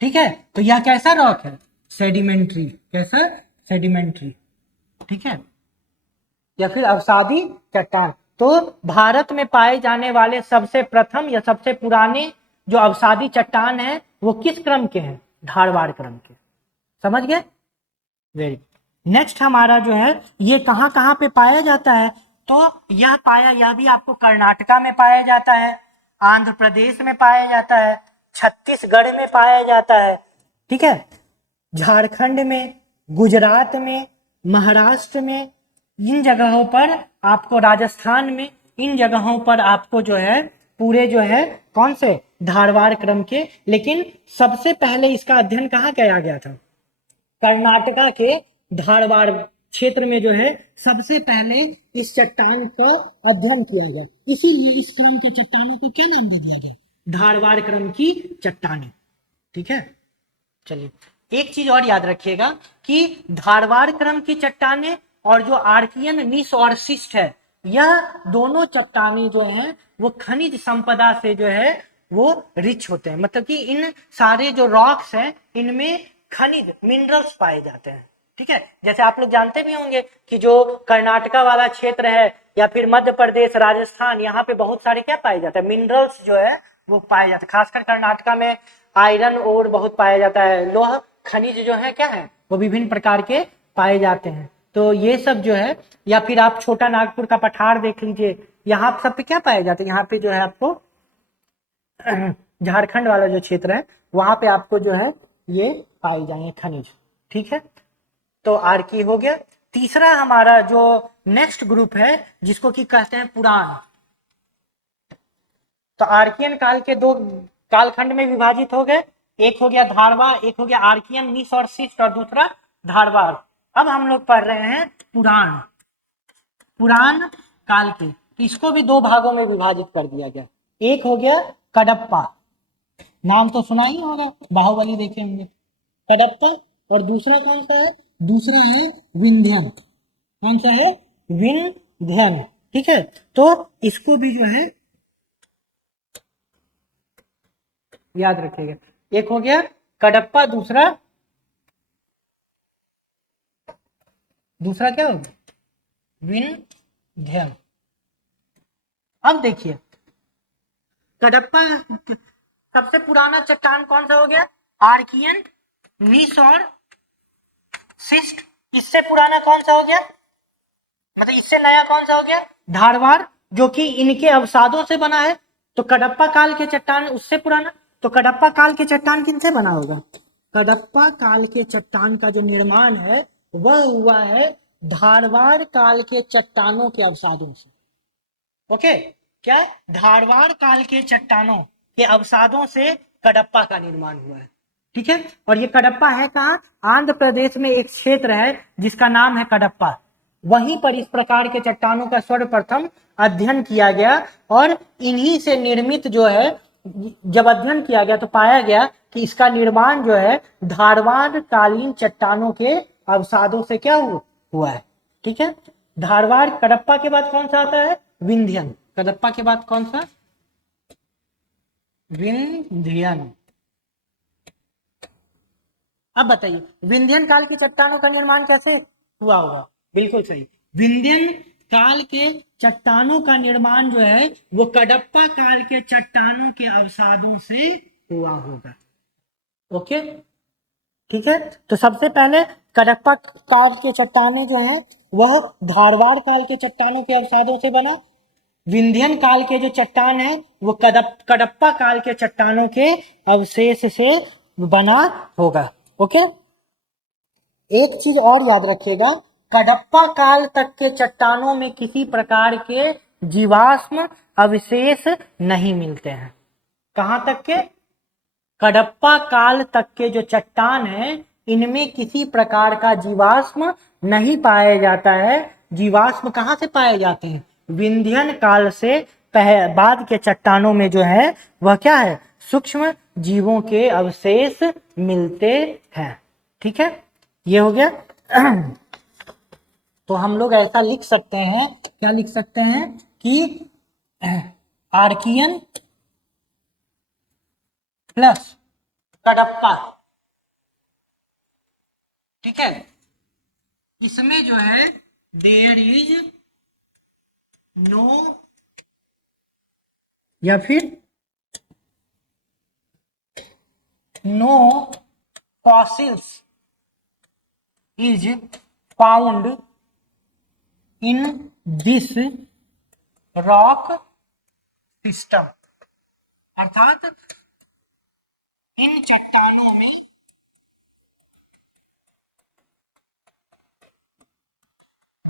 ठीक है, तो यह कैसा रॉक है, सेडिमेंट्री। कैसा, सेडिमेंट्री, ठीक है, या फिर अवसादी चट्टान। तो भारत में पाए जाने वाले सबसे प्रथम या सबसे पुराने जो अवसादी चट्टान है वो किस क्रम के हैं, धारवाड़ क्रम के। समझ गए, वेरी। नेक्स्ट हमारा जो है ये कहां कहां पे पाया जाता है, तो यह भी आपको कर्नाटका में पाया जाता है, आंध्र प्रदेश में पाया जाता है, छत्तीसगढ़ में पाया जाता है, ठीक है, झारखंड में, गुजरात में, महाराष्ट्र में, इन जगहों पर आपको, राजस्थान में, इन जगहों पर आपको जो है पूरे जो है कौन से, धारवाड़ क्रम के। लेकिन सबसे पहले इसका अध्ययन कहाँ किया गया था, कर्नाटका के धारवाड़ क्षेत्र में जो है सबसे पहले इस चट्टान का अध्ययन किया गया। इसीलिए इस क्रम के चट्टानों को क्या नाम दे दिया गया, धारवाड़ क्रम की चट्टानें। ठीक है, चलिए एक चीज और याद रखिएगा कि धारवाड़ क्रम की चट्टानें और जो आर्कियन निस और शिस्ट है, यह दोनों चट्टानें जो है वो खनिज संपदा से जो है वो रिच होते हैं। मतलब कि इन सारे जो रॉक्स हैं इनमें खनिज मिनरल्स पाए जाते हैं। ठीक है, जैसे आप लोग जानते भी होंगे कि जो कर्नाटका वाला क्षेत्र है या फिर मध्य प्रदेश, राजस्थान, यहाँ पे बहुत सारे क्या पाए जाते हैं, मिनरल्स जो है वो पाए जाते हैं। खासकर कर्नाटका में आयरन और बहुत पाया जाता है, लोह खनिज जो है क्या है वो विभिन्न प्रकार के पाए जाते हैं। तो ये सब जो है, या फिर आप छोटा नागपुर का पठार देख लीजिए, यहाँ सब पे क्या पाए जाते हैं, यहाँ पे जो है आपको झारखंड वाला जो क्षेत्र है वहां पे आपको जो है ये पाए जाएंगे खनिज। ठीक है, तो आर्की हो गया। तीसरा हमारा जो नेक्स्ट ग्रुप है जिसको कि कहते हैं पुराण। तो आर्कियन काल के दो कालखंड में विभाजित हो गए, एक हो गया धारवाड़, एक हो गया आर्कियन निस और शिस्ट, और दूसरा धारवाड़। अब हम लोग पढ़ रहे हैं पुराण, पुराण काल के। इसको भी दो भागों में विभाजित कर दिया गया। एक हो गया कडप्पा, नाम तो सुना ही होगा, बाहुबली देखे होंगे, कडप्पा। और दूसरा कौन सा है, दूसरा है विंध्यन। कौन सा है, विंध्यन। ठीक है, तो इसको भी जो है याद रखिएगा। एक हो गया कडप्पा, दूसरा क्या होगा, विंध्यन। अब देखिए कडप्पा सबसे पुराना चट्टान कौन सा हो गया, आर्कियन, नीस और सिस्ट। इससे पुराना कौन सा हो गया, मतलब इससे नया कौन सा हो गया, धारवाड़, जो कि इनके अवसादों से बना है। तो कडप्पा काल के चट्टान उससे पुराना, तो कडप्पा काल के चट्टान किनसे बना होगा, कडप्पा काल के चट्टान का जो निर्माण है वह हुआ है धारवाड़ काल के चट्टानों के अवसादों से। ओके, क्या, धारवाड़ काल के चट्टानों के अवसादों से कडप्पा का निर्माण हुआ है। ठीक है, और ये कडप्पा है कहाँ, आंध्र प्रदेश में एक क्षेत्र है जिसका नाम है कडप्पा। वहीं पर इस प्रकार के चट्टानों का सर्वप्रथम अध्ययन किया गया और इन्हीं से निर्मित जो है, जब अध्ययन किया गया तो पाया गया कि इसका निर्माण जो है धारवाड़ कालीन चट्टानों के अवसादों से क्या हुआ है। ठीक है, धारवाड़, कडप्पा के बाद कौन सा आता है, विंध्यन। कडप्पा के बाद कौन सा, विंध्यन। अब बताइए विंध्यन काल की चट्टानों का निर्माण कैसे हुआ होगा, बिल्कुल सही, विंध्यन काल के चट्टानों का निर्माण जो है वो कडप्पा काल के चट्टानों के अवसादों से हुआ होगा। ओके, ठीक है, तो सबसे पहले कडप्पा काल के चट्टाने जो है वह धारवाड़ काल के चट्टानों के अवसादों से बना। विंध्यन काल के जो चट्टान है वो कडप्पा काल के चट्टानों के अवशेष से बना होगा। ओके, एक चीज और याद रखिएगा, कडप्पा काल तक के चट्टानों में किसी प्रकार के जीवाश्म अवशेष नहीं मिलते हैं। कहां तक के, कडप्पा काल तक के जो चट्टान है इनमें किसी प्रकार का जीवाश्म नहीं पाया जाता है। जीवाश्म कहां से पाए जाते हैं, विंध्यन काल से बाद के चट्टानों में जो है वह क्या है, सूक्ष्म जीवों के अवशेष मिलते हैं। ठीक है, ये हो गया। तो हम लोग ऐसा लिख सकते हैं, क्या लिख सकते हैं कि आर्कियन प्लस कडप्पा, ठीक है, इसमें जो है देयर इज नो या फिर no fossils is found in this rock system. अर्थात इन चट्टानों में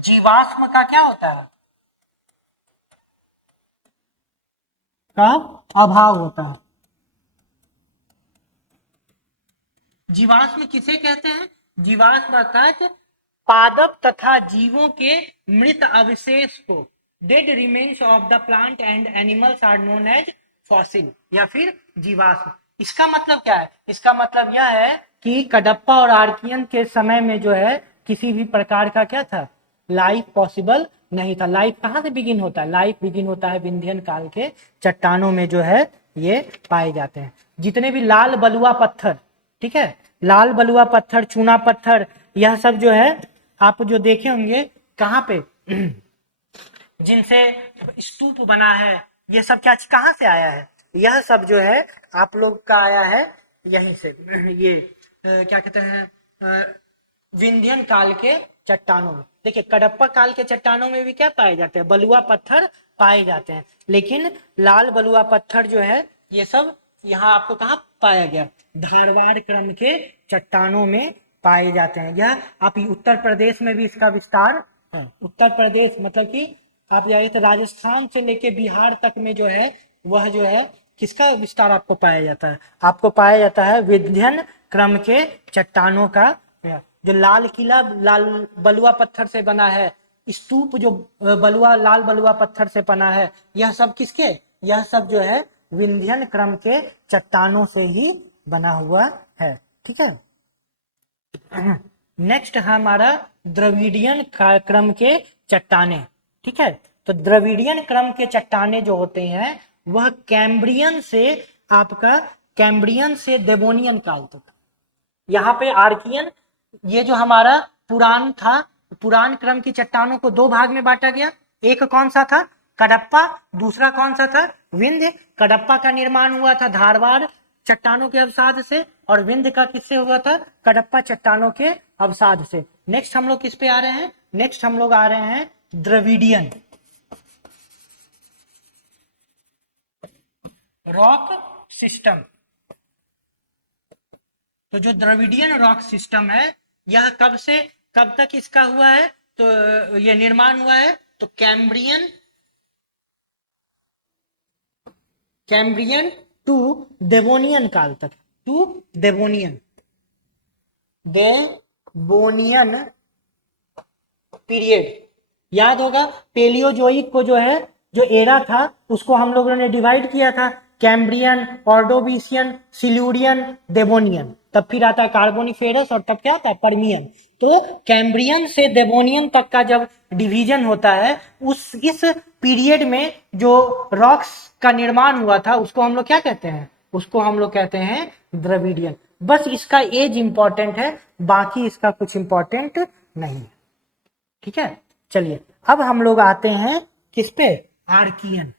जीवाश्म का क्या होता है, का अभाव होता है। जीवाश्म किसे कहते हैं, जीवाश्म अर्थात पादप तथा जीवों के मृत अवशेष को, dead remains of the plant and animals are known as fossil या फिर जीवाश्म। इसका मतलब क्या है, इसका मतलब यह है कि कडप्पा और आर्कियन के समय में जो है किसी भी प्रकार का क्या था, लाइफ पॉसिबल नहीं था। लाइफ कहाँ से बिगिन होता है, लाइफ बिगिन होता है विंध्यन काल के चट्टानों में जो है ये पाए जाते हैं। जितने भी लाल बलुआ पत्थर, ठीक है, लाल बलुआ पत्थर, चूना पत्थर, यह सब जो है आप जो देखे होंगे कहाँ पे जिनसे स्तूप बना है, ये सब क्या कहाँ से आया है, यह सब जो है आप लोग का आया है यहीं से। ये क्या कहते हैं, विंध्यन काल के चट्टानों में। देखिए कडप्पा काल के चट्टानों में भी क्या पाए जाते हैं, बलुआ पत्थर पाए जाते हैं, लेकिन लाल बलुआ पत्थर जो है ये सब यहाँ आपको कहाँ पाया गया, धारवाड़ क्रम के चट्टानों में पाए जाते हैं। यह आप उत्तर प्रदेश में भी इसका विस्तार है। उत्तर प्रदेश मतलब कि आप जाइए तो राजस्थान से लेके बिहार तक में जो है वह जो है किसका विस्तार आपको पाया जाता है, आपको पाया जाता है विंध्यन क्रम के चट्टानों का। जो लाल किला लाल बलुआ पत्थर से बना है, स्तूप जो लाल बलुआ पत्थर से बना है, यह सब किसके, यह सब जो है विंध्यन क्रम के चट्टानों से ही बना हुआ है। ठीक है, नेक्स्ट है हमारा द्रविडियन क्रम के चट्टाने। ठीक है, तो द्रविडियन क्रम के चट्टाने जो होते हैं वह कैम्ब्रियन से आपका कैम्ब्रियन से देवोनियन काल तक। यहाँ पे आर्कियन, ये जो हमारा पुरान था, पुरान क्रम की चट्टानों को दो भाग में बांटा गया। एक कौन सा था? कडप्पा। दूसरा कौन सा था? विंध्य। कडप्पा का निर्माण हुआ था धारवाड़ चट्टानों के अवसाद से, और विंध्य का किससे हुआ था? कडप्पा चट्टानों के अवसाद से। नेक्स्ट हम लोग किस पे आ रहे हैं? नेक्स्ट हम लोग आ रहे हैं द्रविडियन रॉक सिस्टम। तो जो द्रविडियन रॉक सिस्टम है, यह कब से कब तक इसका हुआ है? तो यह निर्माण हुआ है तो कैम्ब्रियन टू देवोनियन काल तक, टू देवोनियन पीरियड। याद होगा पेलियोजोइक को जो है, जो एरा था, उसको हम लोगों ने डिवाइड किया था, कैम्ब्रियन, ऑर्डोविशियन, सिल्यूरियन, देवोनियन। तब फिर आता है कार्बोनिफेरस, और तब क्या आता है? पर्मियन। तो कैम्ब्रियन से देवोनियन तक का जब डिवीजन होता है, इस पीरियड में जो रॉक्स का निर्माण हुआ था, उसको हम लोग क्या कहते हैं? उसको हम लोग कहते हैं द्रविडियन। बस इसका एज इंपॉर्टेंट है, बाकी इसका कुछ इंपॉर्टेंट नहीं। ठीक है, चलिए अब हम लोग आते हैं किस पे? आर्कियन,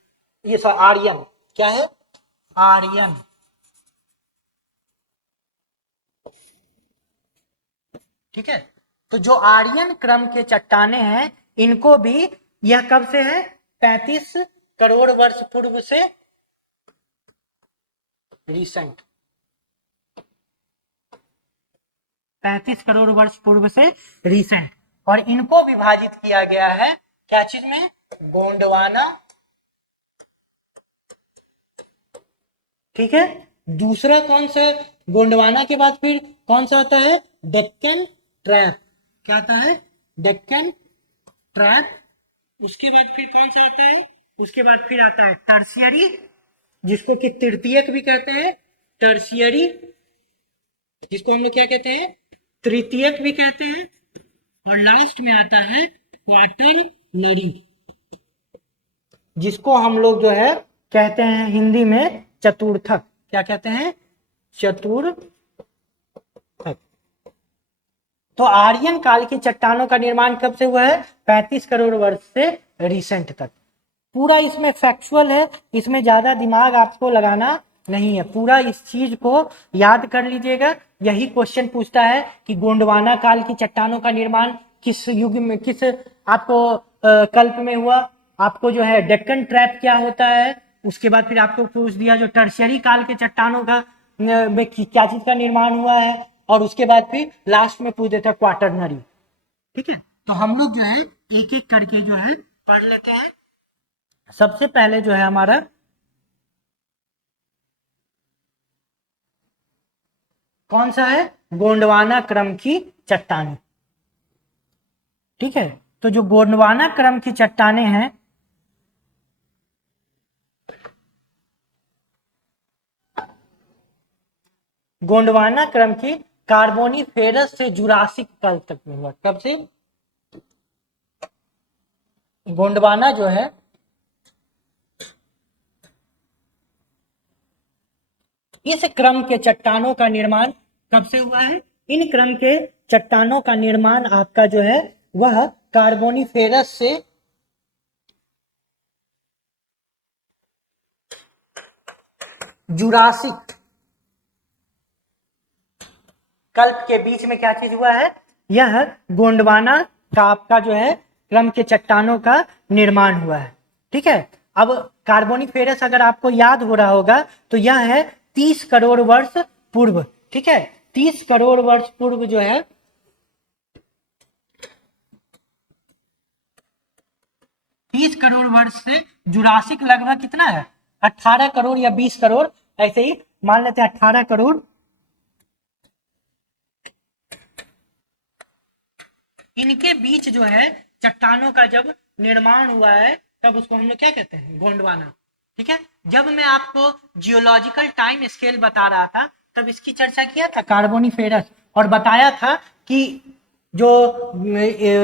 ये आर्यन। क्या है? आर्यन। ठीक है, तो जो आर्यन क्रम के चट्टाने हैं, इनको भी यह कब से है? 35 करोड़ वर्ष पूर्व से रिसेंट, 35 करोड़ वर्ष पूर्व से रिसेंट। और इनको विभाजित किया गया है क्या चीज में? गोंडवाना। ठीक है, दूसरा कौन सा? गोंडवाना के बाद फिर कौन सा आता है? डेक्कन ट्रैप। क्या आता है? डेक्कन ट्रैप। उसके बाद फिर कौन सा आता है? उसके बाद फिर आता है टर्शियरी, जिसको कि तृतीयक भी कहते हैं, टर्शियरी, जिसको हम लोग क्या कहते हैं? तृतीयक भी कहते हैं। और लास्ट में आता है क्वाटरनरी, जिसको हम लोग जो है कहते हैं हिंदी में चतुर्थक। क्या कहते हैं? चतुर्थक। तो आर्यन काल की चट्टानों का निर्माण कब से हुआ है? 35 करोड़ वर्ष से रिसेंट तक। पूरा इसमें फैक्चुअल है, इसमें ज्यादा दिमाग आपको लगाना नहीं है, पूरा इस चीज को याद कर लीजिएगा। यही क्वेश्चन पूछता है कि गोंडवाना काल की चट्टानों का निर्माण किस युग में, किस आपको कल्प में हुआ? आपको जो है डेक्कन ट्रैप क्या होता है, उसके बाद फिर आपको पूछ दिया जो टर्शियरी काल के चट्टानों का में क्या चीज का निर्माण हुआ है, और उसके बाद फिर लास्ट में पूछ देता क्वाटरनरी। ठीक है, तो हम लोग जो है एक एक करके जो है पढ़ लेते हैं। सबसे पहले जो है हमारा कौन सा है? गोंडवाना क्रम की चट्टानें। ठीक है, तो जो गोंडवाना क्रम की चट्टानें हैं, गोंडवाना क्रम की कार्बोनिफेरस से जुरासिक काल तक में हुआ। कब से? गोंडवाना जो है इस क्रम के चट्टानों का निर्माण कब से हुआ है? इन क्रम के चट्टानों का निर्माण आपका जो है वह कार्बोनिफेरस से जुरासिक कल्प के बीच में क्या चीज हुआ है? यह गोंडवाना का आपका जो है क्रम के चट्टानों का निर्माण हुआ है। ठीक है, अब कार्बोनिफेरस अगर आपको याद हो रहा होगा तो यह है 30 करोड़ वर्ष पूर्व। ठीक है, 30 करोड़ वर्ष पूर्व जो है 30 करोड़ वर्ष से जुरासिक लगभग कितना है? 18 करोड़ या 20 करोड़, ऐसे ही मान लेते हैं 18 करोड़। इनके बीच जो है चट्टानों का जब निर्माण हुआ है, तब उसको हम लोग क्या कहते हैं? गोंडवाना। ठीक है, जब मैं आपको जियोलॉजिकल टाइम स्केल बता रहा था, तब इसकी चर्चा किया था कार्बोनिफेरस, और बताया था कि जो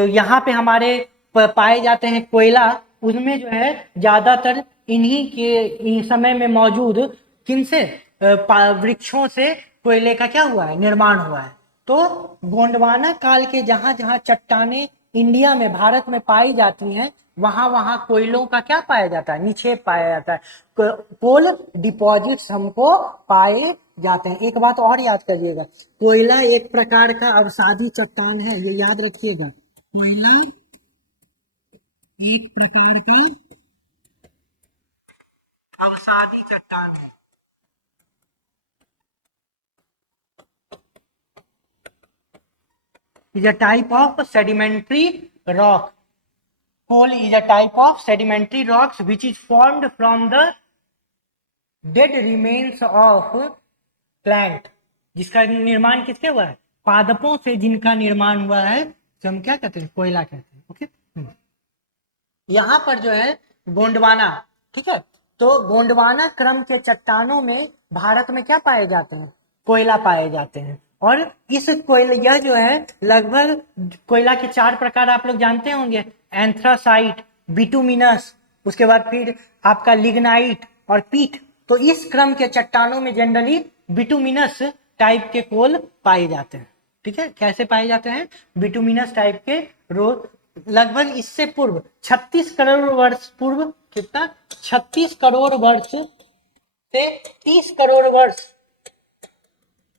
यहाँ पे हमारे पाए जाते हैं कोयला, उसमें जो है ज्यादातर इन्हीं के समय में मौजूद किन से? वृक्षों से कोयले का क्या हुआ है, निर्माण हुआ है। तो गोंडवाना काल के जहां जहां चट्टाने इंडिया में, भारत में पाई जाती हैं, वहां वहां कोयलों का क्या पाया जाता है, निक्षेप पाया जाता है, कोल डिपॉजिट्स हमको पाए जाते हैं। एक बात और याद करिएगा, कोयला एक प्रकार का अवसादी चट्टान है, ये याद रखिएगा। कोयला एक प्रकार का अवसादी चट्टान है। is a type of sedimentary rock. Coal is a type of sedimentary rocks which is formed from the dead remains of plant. जिसका निर्माण किसके हुआ है, पादपों से जिनका निर्माण हुआ है, जो हम क्या कहते हैं, कोयला कहते हैं। ओके, यहाँ पर जो है गोंडवाना, ठीक है, तो गोंडवाना क्रम के चट्टानों में भारत में क्या पाए जाते हैं, कोयला पाए जाते हैं। और इस कोयला, यह जो है लगभग कोयला के 4 प्रकार आप लोग जानते होंगे, एंथ्रासाइट, बिटुमिनस, उसके बाद फिर आपका लिग्नाइट और पीट। तो इस क्रम के चट्टानों में जनरली बिटुमिनस टाइप के कोल पाए जाते हैं। ठीक है, कैसे पाए जाते हैं, बिटुमिनस टाइप के लगभग इससे पूर्व 36 करोड़ वर्ष पूर्व, कितना, 36 करोड़ वर्ष से 30 करोड़ वर्ष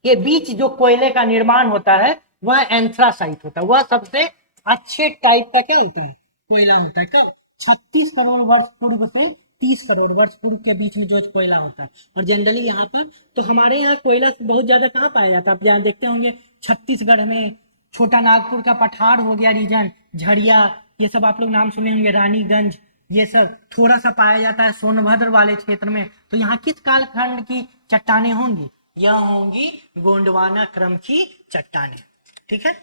के बीच जो कोयले का निर्माण होता है वह एंथ्रासाइट होता है। वह सबसे अच्छे टाइप का क्या होता है, कोयला होता है। कब, 36 करोड़ वर्ष पूर्व से 30 करोड़ वर्ष पूर्व के बीच में जो कोयला होता है। और जनरली यहाँ पर तो हमारे यहाँ कोयला बहुत ज्यादा कहाँ पाया जाता है, आप यहाँ देखते होंगे छत्तीसगढ़ में, छोटा नागपुर का पठार हो गया रीजन, झड़िया, ये सब आप लोग नाम सुने होंगे, रानीगंज, ये सब थोड़ा सा पाया जाता है सोनभद्र वाले क्षेत्र में। तो यहाँ किस कालखंड की चट्टाने होंगी, यह होंगी गोंडवाना क्रम की चट्टाने। ठीक है,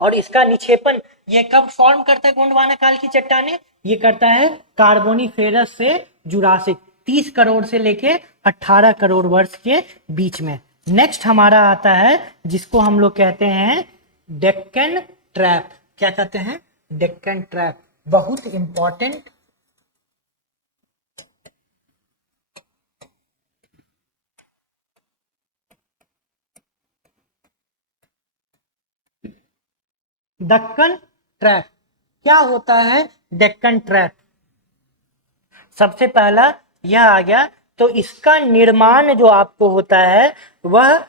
और इसका निक्षेपण ये कब फॉर्म करता है गोंडवाना काल की चट्टाने, ये करता है कार्बोनिफेरस से जुरासिक, 30 करोड़ से लेके 18 करोड़ वर्ष के बीच में। नेक्स्ट हमारा आता है जिसको हम लोग कहते हैं डेक्कन ट्रैप। क्या कहते हैं, डेक्कन ट्रैप, बहुत इंपॉर्टेंट। दक्कन ट्रैप, क्या होता है डेक्कन ट्रैप, सबसे पहला यह आ गया। तो इसका निर्माण जो आपको होता है वह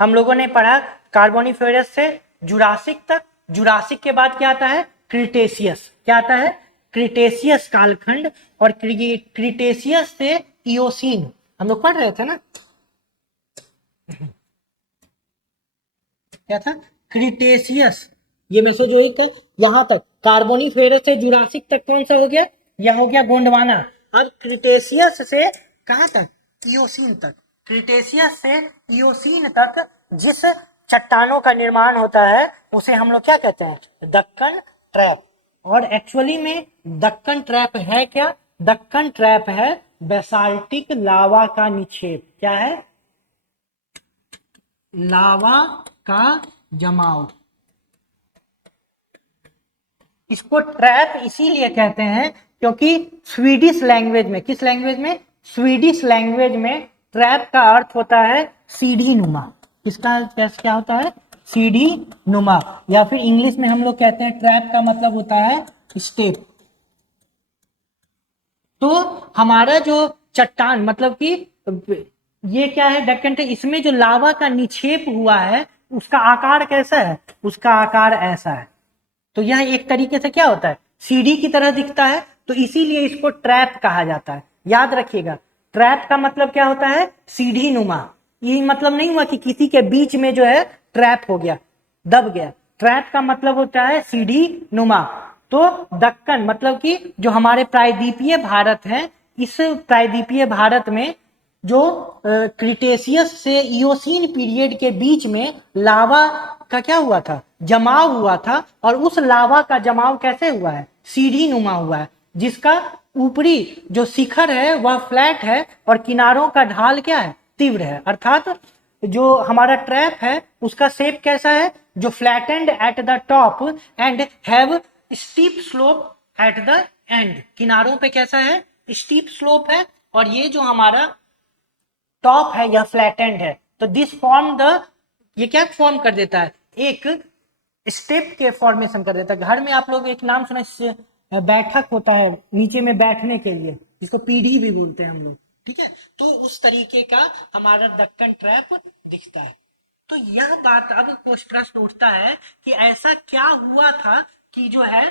हम लोगों ने पढ़ा कार्बोनिफेरस से जुरासिक तक, जुरासिक के बाद क्या आता है, क्रिटेशियस, क्या आता है, क्रिटेशियस कालखंड, और क्रिटेशियस से इयोसीन, हम लोग पढ़ रहे थे ना, क्या था, क्रिटेशियस, ये मेसोजोइक यहां तक, कार्बोनिफेरस से जुरासिक तक कौन सा हो गया, यह हो गया गोंडवाना। अब क्रिटेशियस से कहां तक, इयोसीन तक, क्रिटेशियस से इयोसीन तक जिस चट्टानों का निर्माण होता है उसे हम लोग क्या कहते हैं, दक्कन ट्रैप। और एक्चुअली में दक्कन ट्रैप है क्या, दक्कन ट्रैप है बेसाल्टिक लावा का निक्षेप। क्या है, लावा का जमाव। इसको ट्रैप इसीलिए कहते हैं क्योंकि स्वीडिश लैंग्वेज में, किस लैंग्वेज में, स्वीडिश लैंग्वेज में ट्रैप का अर्थ होता है सीढ़ी नुमा। किसका, कैसे, क्या होता है, सीढ़ी नुमा, या फिर इंग्लिश में हम लोग कहते हैं ट्रैप का मतलब होता है स्टेप। तो हमारा जो चट्टान, मतलब कि ये क्या है, डेक्कन ट्रैप, इसमें जो लावा का निक्षेप हुआ है उसका आकार कैसा है, उसका आकार ऐसा है। तो यह एक तरीके से क्या होता है, सीढ़ी की तरह दिखता है, तो इसीलिए इसको ट्रैप कहा जाता है। याद रखिएगा, ट्रैप का मतलब क्या होता है, सीढ़ी नुमा। ये मतलब नहीं हुआ कि किसी के बीच में जो है ट्रैप हो गया, दब गया। ट्रैप का मतलब होता है सीढ़ी नुमा। तो दक्कन मतलब कि जो हमारे प्रायद्वीपीय भारत है, इस प्रायद्वीपीय भारत में जो क्रिटेशियस से इयोसीन पीरियड के बीच में लावा का क्या हुआ था, जमाव हुआ था, और उस लावा का जमाव कैसे हुआ है, सीढ़ी नुमा हुआ है, जिसका ऊपरी जो शिखर है वह फ्लैट है और किनारों का ढाल क्या है, तीव्र है। अर्थात जो हमारा ट्रैप है उसका शेप कैसा है, जो flattened at the top and have steep slope at the end, किनारों पे कैसा है, स्टीप स्लोप है, और ये जो हमारा टॉप है यह फ्लैटेंड है। तो दिस फॉर्म द, ये क्या फॉर्म कर देता है, एक स्टेप के फॉर्मेशन कर देता है। घर में आप लोग एक नाम सुना, बैठक होता है नीचे में बैठने के लिए, जिसको पीढ़ी भी बोलते हैं हम लोग, ठीक है। तो उस तरीके का हमारा दक्कन ट्रैप दिखता है। तो यह बात अब कुछ प्रश्न उठता है कि ऐसा क्या हुआ था कि जो है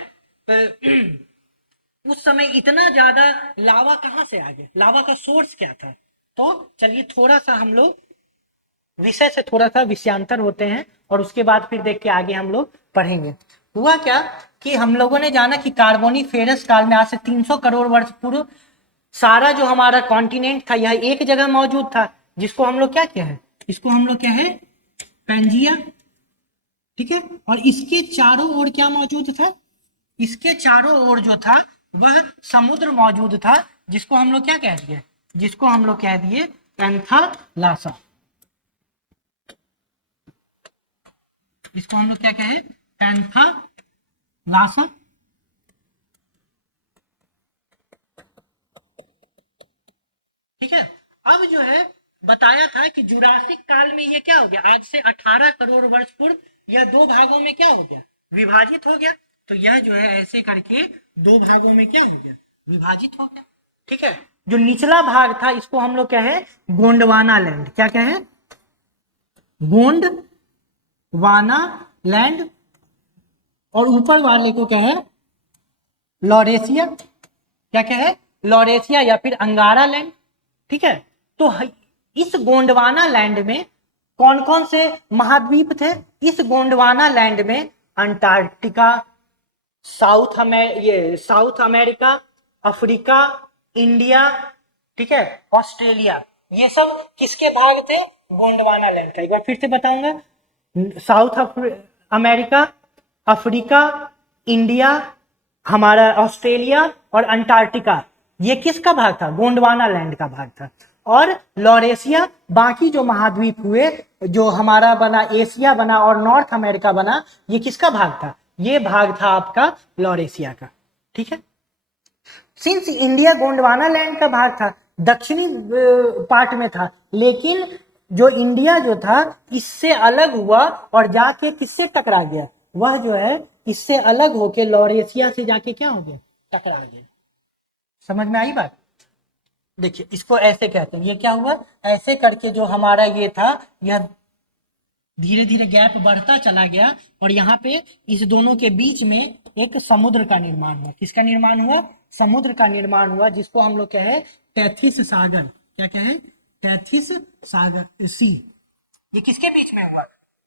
उस समय इतना ज्यादा लावा कहां से आ गया, लावा का सोर्स क्या था। तो चलिए थोड़ा सा हम लोग विषय से थोड़ा सा विषयांतर होते हैं और उसके बाद फिर देख के आगे हम लोग पढ़ेंगे। हुआ क्या कि हम लोगों ने जाना कि कार्बोनिफेरस काल में आज से 300 करोड़ वर्ष पूर्व सारा जो हमारा कॉन्टिनेंट था यह एक जगह मौजूद था, जिसको हम लोग क्या क्या है, इसको हम लोग क्या है, पैंजिया, ठीक है। और इसके चारों ओर क्या मौजूद था, इसके चारों ओर जो था वह समुद्र मौजूद था, जिसको हम लोग क्या कह दिए, जिसको हम लोग कह दिए पैंथालासा। इसको हम लोग क्या कहे, पैंथालासा। ठीक है। अब जो है बताया था कि जुरासिक काल में ये क्या हो गया, आज से 18 करोड़ वर्ष पूर्व यह दो भागों में क्या हो गया, विभाजित हो गया। तो यह जो है ऐसे करके दो भागों में क्या हो गया, विभाजित हो गया। ठीक है। जो निचला भाग था इसको हम लोग क्या है, गोंडवाना लैंड, क्या क्या है, गोंडवाना लैंड, और ऊपर वाले को क्या है, लॉरेशिया, क्या क्या है, लॉरेशिया या फिर अंगारा लैंड। ठीक है। तो इस गोंडवाना लैंड में कौन कौन से महाद्वीप थे, इस गोंडवाना लैंड में Antarctica, south America, Africa, India, ठीक है, ऑस्ट्रेलिया, ये सब किसके भाग थे, गोंडवाना लैंड का। एक बार फिर से बताऊंगा, साउथ अमेरिका, अफ्रीका, इंडिया, हमारा ऑस्ट्रेलिया और अंटार्कटिका, ये किसका भाग था, गोंडवाना लैंड का भाग था। और लॉरेशिया, बाकी जो महाद्वीप हुए, जो हमारा बना एशिया बना और नॉर्थ अमेरिका बना, ये किसका भाग था, ये भाग था आपका लॉरेशिया का। ठीक है। सिंस इंडिया गोंडवाना लैंड का भाग था, दक्षिणी पार्ट में था, लेकिन जो इंडिया जो था इससे अलग हुआ और जाके किससे टकरा गया, वह जो है इससे अलग होके लॉरेशिया से जाके क्या हो गया, टकरा गया। समझ में आई बात। देखिए इसको ऐसे कहते हैं, ये क्या हुआ, ऐसे करके जो हमारा ये था यह धीरे धीरे गैप बढ़ता चला गया और यहाँ पे इस दोनों के बीच में एक समुद्र का निर्माण हुआ। किसका निर्माण हुआ, समुद्र का निर्माण हुआ, जिसको हम लोग कहे टैथिस सागर, क्या कहे, टैथिस सागर सी। ये किसके बीच में हुआ,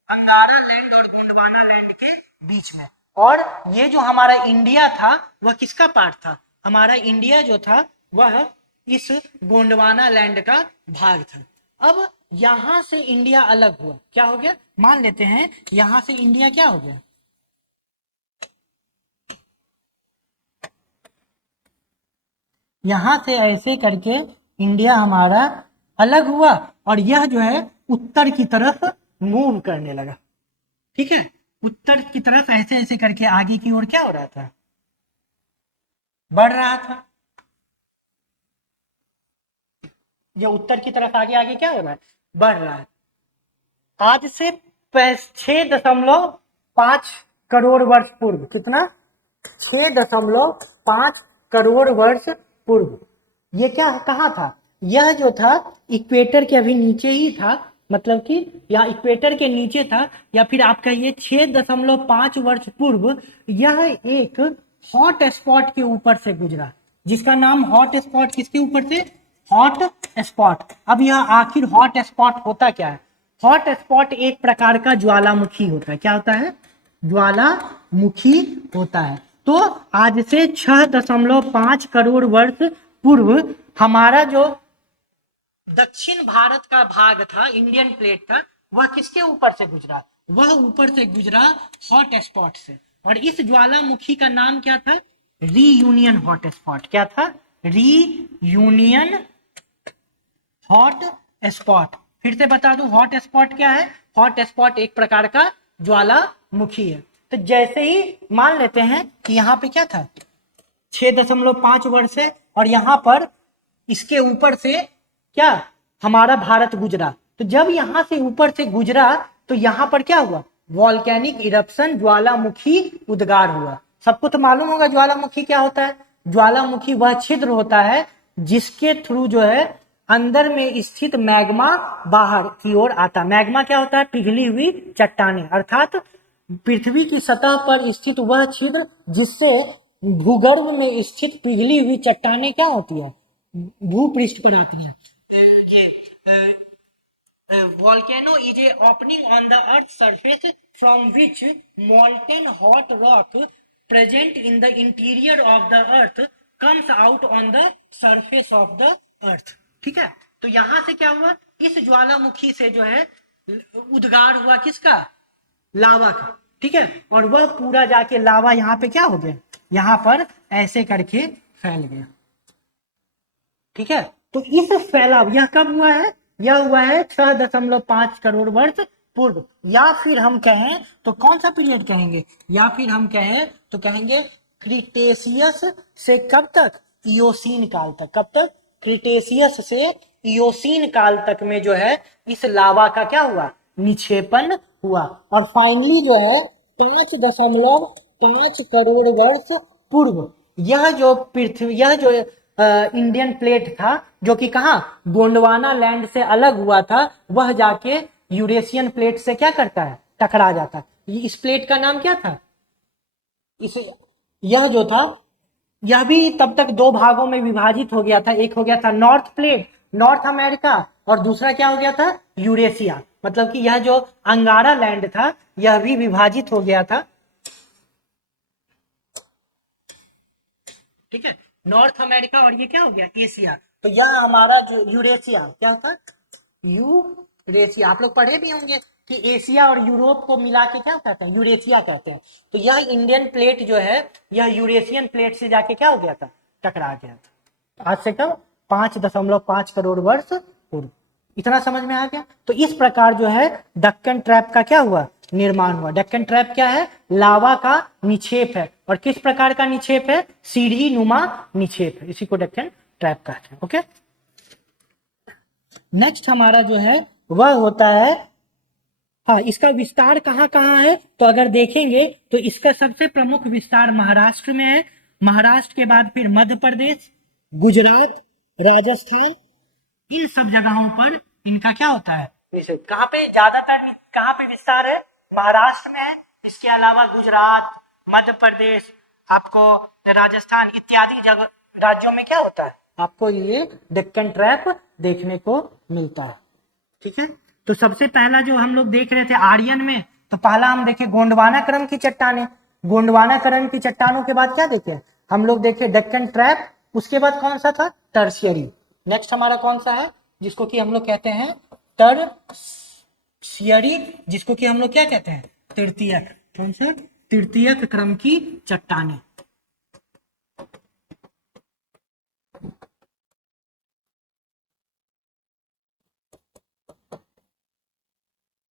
अंगारा लैंड और गोंडवाना लैंड के बीच में। और ये जो हमारा इंडिया था वह किसका पार्ट था, हमारा इंडिया जो था वह इस गोंडवाना लैंड का भाग था। अब यहां से इंडिया अलग हुआ, क्या हो गया, मान लेते हैं यहां से इंडिया क्या हो गया, यहां से ऐसे करके इंडिया हमारा अलग हुआ और यह जो है उत्तर की तरफ मूव करने लगा। ठीक है। उत्तर की तरफ ऐसे ऐसे करके आगे की ओर क्या हो रहा था, बढ़ रहा था। ये उत्तर की तरफ आगे आगे क्या हो रहा है, बढ़ रहा है। आज से 6.5 करोड़ वर्ष पूर्व, कितना, 6.5 करोड़ वर्ष पूर्व ये क्या कहाँ था, यह जो था इक्वेटर के अभी नीचे ही था, मतलब कि या इक्वेटर के नीचे था, या फिर आप कहिए 6.5 वर्ष पूर्व यह एक हॉट स्पॉट के ऊपर से गुजरा, जिसका नाम हॉट स्पॉट, किसके ऊपर से, हॉट स्पॉट। अब यह आखिर हॉट स्पॉट होता क्या है, हॉट स्पॉट एक प्रकार का ज्वालामुखी होता है, क्या होता है, ज्वालामुखी होता है। तो आज से 6.5 करोड़ वर्ष पूर्व हमारा जो दक्षिण भारत का भाग था, इंडियन प्लेट था, वह किसके ऊपर से गुजरा, वह ऊपर से गुजरा हॉट स्पॉट से। और इस ज्वालामुखी का नाम क्या था, रीयूनियन हॉट स्पॉट, क्या था, रीयूनियन हॉट स्पॉट। फिर से बता दूं हॉट स्पॉट क्या है, हॉट स्पॉट एक प्रकार का ज्वालामुखी है। तो जैसे ही मान लेते हैं कि यहाँ पे क्या था, 6.5 वर्ष है और यहाँ पर इसके ऊपर से क्या हमारा भारत गुजरा। तो जब यहां से ऊपर से गुजरा तो यहां पर क्या हुआ, वॉल्केनिक इरप्शन, ज्वालामुखी उद्गार हुआ। सबको तो मालूम होगा ज्वालामुखी क्या होता है। ज्वालामुखी वह छिद्र होता है जिसके थ्रू जो है अंदर में स्थित मैग्मा बाहर की ओर आता। मैग्मा क्या होता है, पिघली हुई चट्टानें, अर्थात पृथ्वी की सतह पर स्थित वह छिद्र जिससे भूगर्भ में स्थित पिघली हुई चट्टानें क्या होती है, भूपृष्ठ पर आती है। Volcano is a opening on the earth's surface from which molten hot rock present in the interior of the earth comes out on the surface of the earth। ठीक है, तो यहां से क्या हुआ, इस ज्वालामुखी से जो है उद्गार हुआ किसका, लावा का। ठीक है, और वह पूरा जाके लावा यहाँ पे क्या हो गया, यहाँ पर ऐसे करके फैल गया। ठीक है, तो इस फैलाव यह कब हुआ है, यह हुआ है 6.5 करोड़ वर्ष पूर्व, या फिर हम कहें तो कौन सा पीरियड कहेंगे, या फिर हम कहें तो कहेंगे क्रिटेशियस से कब तक, इयोसीन काल तक। कब तक, क्रिटेशियस से इयोसीन काल तक में जो है इस लावा का क्या हुआ, निक्षेपण हुआ। और फाइनली जो है 5.5 करोड़ वर्ष पूर्व यह जो पृथ्वी, यह जो इंडियन प्लेट था जो कि कहा गोंडवाना लैंड से अलग हुआ था, वह जाके यूरेशियन प्लेट से क्या करता है, टकरा जाता है। इस प्लेट का नाम क्या था, इसे, यह जो था यह भी तब तक दो भागों में विभाजित हो गया था। एक हो गया था नॉर्थ प्लेट, नॉर्थ अमेरिका, और दूसरा क्या हो गया था, यूरेशिया। मतलब कि यह जो अंगारा लैंड था यह भी विभाजित हो गया था। ठीक है, नॉर्थ अमेरिका और ये क्या हो गया, एशिया। तो यह हमारा जो यूरेशिया क्या होता है, यूरेशिया। आप लोग पढ़े भी होंगे कि एशिया और यूरोप को मिला के क्या कहते हैं, यूरेशिया कहते हैं। तो यह इंडियन प्लेट जो है यह यूरेशियन प्लेट से जाके क्या हो गया था, टकरा गया था। आज से कब, 5.5 करोड़ वर्ष पूर्व। इतना समझ में आ गया। तो इस प्रकार जो है डक्कन ट्रैप का क्या हुआ, निर्माण हुआ। डक्कन ट्रैप क्या है, लावा का निक्षेप है। और किस प्रकार का निक्षेप है, सीढ़ी नुमा निक्षेप है, इसी को डक्कन ट्रैप कहते हैं। ओके, नेक्स्ट हमारा जो है वह होता है, हाँ, इसका विस्तार कहाँ कहाँ है, तो अगर देखेंगे तो इसका सबसे प्रमुख विस्तार महाराष्ट्र में है। महाराष्ट्र के बाद फिर मध्य प्रदेश, गुजरात, राजस्थान, इन सब जगहों पर इनका क्या होता है, कहाँ पे ज्यादातर, कहाँ पे विस्तार है, महाराष्ट्र में है। इसके अलावा गुजरात, मध्य प्रदेश, आपको राजस्थान इत्यादि जगह राज्यों में क्या होता है, आपको ये डेक्कन ट्रैप देखने को मिलता है। ठीक है, तो सबसे पहला जो हम लोग देख रहे थे आर्यन में, तो पहला हम देखे गोंडवाना क्रम की चट्टानें। गोंडवाना क्रम की चट्टानों के बाद क्या देखे हम लोग, देखे डेक्कन ट्रैप। उसके बाद कौन सा था, टर्शियरी। नेक्स्ट हमारा कौन सा है, जिसको कि हम लोग कहते हैं टर्शियरी, जिसको कि हम लोग क्या कहते हैं, तृतीयक। कौन सा, तृतीयक क्रम की चट्टानें।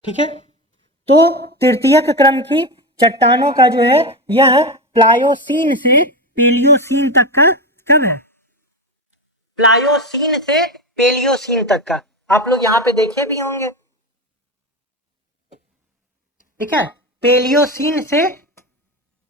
ठीक है, तो तृतीयक क्रम की चट्टानों का जो है यह प्लायोसीन से पेलियोसीन तक का कब है, प्लायोसीन से पेलियोसीन तक का। आप लोग यहाँ पे देखे भी होंगे। ठीक है, पेलियोसीन से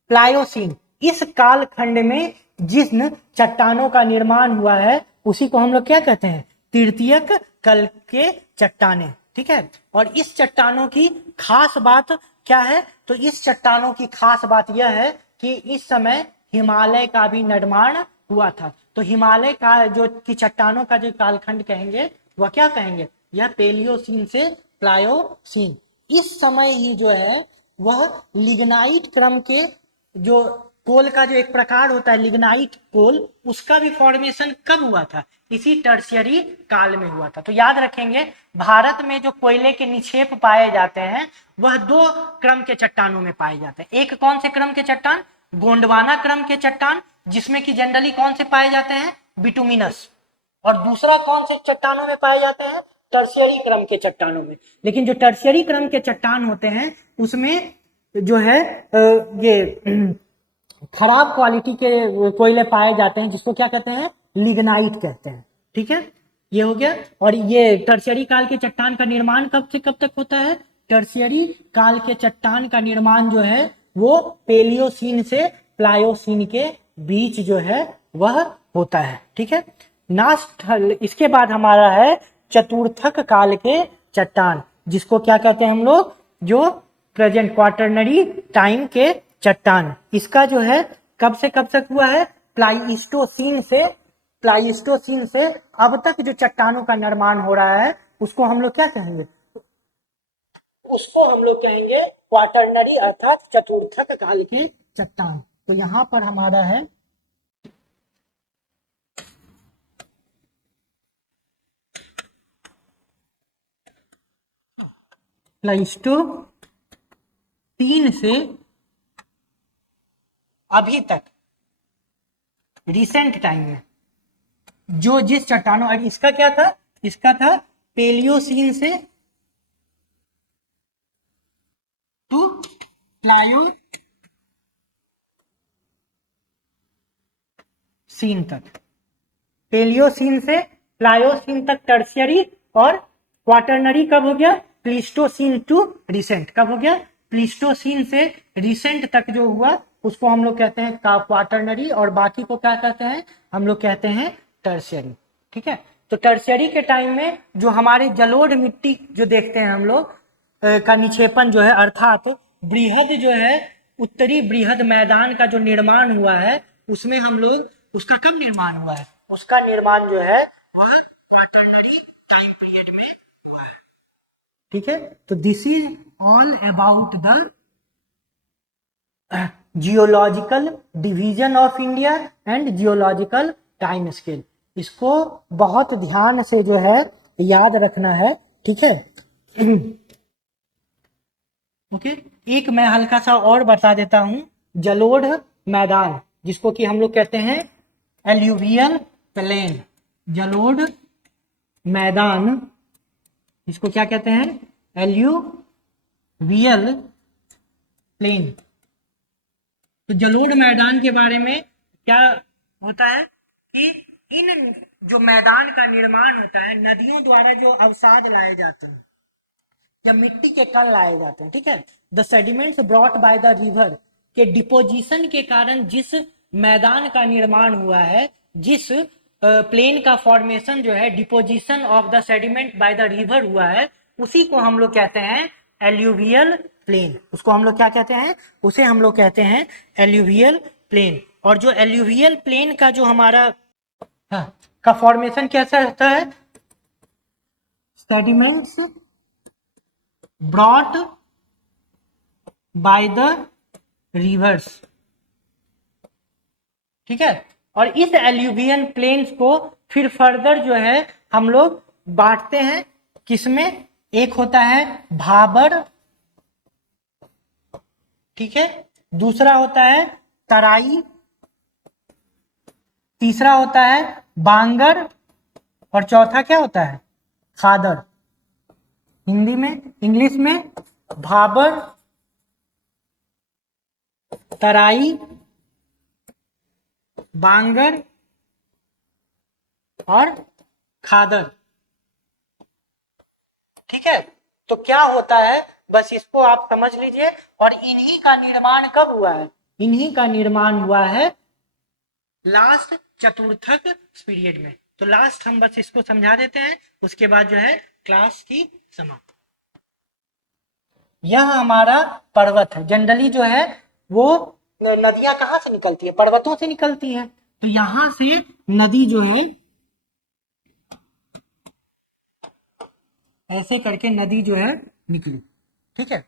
प्लायोसीन, इस कालखंड में जिन चट्टानों का निर्माण हुआ है उसी को हम लोग क्या कहते हैं, तृतीयक कल के चट्टानें। ठीक है, और इस चट्टानों की खास बात क्या है, तो इस चट्टानों की खास बात यह है कि इस समय हिमालय का भी निर्माण हुआ था। तो हिमालय का जो की चट्टानों का जो कालखंड कहेंगे वह क्या कहेंगे, यह पेलियोसीन से प्लायोसीन। इस समय ही जो है वह लिग्नाइट क्रम के जो कोल का जो एक प्रकार होता है लिग्नाइट कोल, उसका भी फॉर्मेशन कब हुआ था, इसी टर्शियरी काल में हुआ था। तो याद रखेंगे भारत में जो कोयले के निक्षेप पाए जाते हैं वह दो क्रम के चट्टानों में पाए जाते हैं। एक कौन से क्रम के चट्टान, गोंडवाना क्रम के चट्टान, जिसमें कि जनरली कौन से पाए जाते हैं, बिटुमिनस। और दूसरा कौन से चट्टानों में पाए जाते हैं, टर्शियरी क्रम के चट्टानों में। लेकिन जो टर्शियरी क्रम के चट्टान होते हैं उसमें जो है ये खराब क्वालिटी के कोयले पाए जाते हैं, जिसको क्या कहते हैं, लिग्नाइट कहते हैं। ठीक है, ये हो गया। और ये टर्शियरी काल के चट्टान का निर्माण कब से कब तक होता है? टर्शियरी काल के चट्टान का निर्माण जो है वो पेलियोसीन से प्लायोसीन के बीच जो है वह होता है। ठीक है। नास्ट इसके बाद हमारा है चतुर्थक काल के चट्टान, जिसको क्या कहते हैं हम लोग? जो प्रेजेंट क्वाटरनरी टाइम के चट्टान। इसका जो है कब से कब तक हुआ है? प्लाइस्टोसीन से अब तक जो चट्टानों का निर्माण हो रहा है उसको हम लोग क्या कहेंगे? उसको हम लोग कहेंगे क्वाटरनरी अर्थात चतुर्थक काल के चट्टान। तो यहां पर हमारा है प्लाइस्टोसीन से अभी तक रिसेंट टाइम में जो जिस चट्टानों, इसका क्या था? इसका था पेलियोसीन से टू प्लायोसीन तक। पेलियोसीन से प्लायोसीन तक टर्शियरी, और क्वाटरनरी कब हो गया? Pleistocene to recent. कब हो गया? प्लीस्टोसीन से रिसेंट तक जो हुआ उसको हम लोग कहते हैं क्वाटरनरी, और बाकी को क्या कहते हैं? हम लोग कहते हैं टर्शियरी। ठीक है। तो टर्शियरी के टाइम में जो हमारे जलोढ़ मिट्टी जो देखते हैं हम लोग का निक्षेपण जो है, अर्थात बृहद जो है उत्तरी बृहद मैदान का जो निर्माण हुआ है उसमें हम लोग, उसका कब निर्माण हुआ है? उसका निर्माण जो है वह क्वाटरनरी टाइम पीरियड में हुआ है। ठीक है। तो this is all about the geological division of India and geological time scale. इसको बहुत ध्यान से जो है याद रखना है। ठीक है। ओके। एक मैं हल्का सा और बता देता हूं। जलोढ़ मैदान, जिसको कि हम लोग कहते हैं एल्यूवियल प्लेन। जलोढ़ मैदान, इसको क्या कहते हैं? Alluvial plain. तो जलोढ़ मैदान के बारे में क्या होता है कि इन जो मैदान का निर्माण होता है, नदियों द्वारा जो अवसाद लाए जाते हैं या मिट्टी के कण लाए जाते हैं। ठीक है। The sediments brought by the river के डिपोजिशन के कारण जिस मैदान का निर्माण हुआ है, जिस प्लेन का फॉर्मेशन जो है deposition of the sediment by the river हुआ है, उसी को हम लोग कहते हैं एल्यूवियल प्लेन। उसको हम लोग क्या कहते हैं? उसे हम लोग कहते हैं एल्यूवियल प्लेन। और जो एल्यूवियल प्लेन का जो हमारा का फॉर्मेशन कैसा रहता है? Sediments brought by the reverse. ठीक है। और इस एल्यूवियल प्लेन्स को फिर फर्दर जो है हम लोग बांटते हैं किसमें? एक होता है भाबर, ठीक है, दूसरा होता है तराई, तीसरा होता है बांगर, और चौथा क्या होता है? खादर। हिंदी में, इंग्लिश में भाबर, तराई, बांगर और खादर। ठीक है। तो क्या होता है बस इसको आप समझ लीजिए। और इन्हीं का निर्माण कब हुआ है? इन्हीं का निर्माण हुआ है लास्ट चतुर्थक पीरियड में। तो लास्ट हम बस इसको समझा देते हैं, उसके बाद जो है क्लास की समाप्त। यह हमारा पर्वत है। जनरली जो है वो नदियां कहां से निकलती है? पर्वतों से निकलती है। तो यहां से नदी जो है ऐसे करके नदी जो है निकली। ठीक है।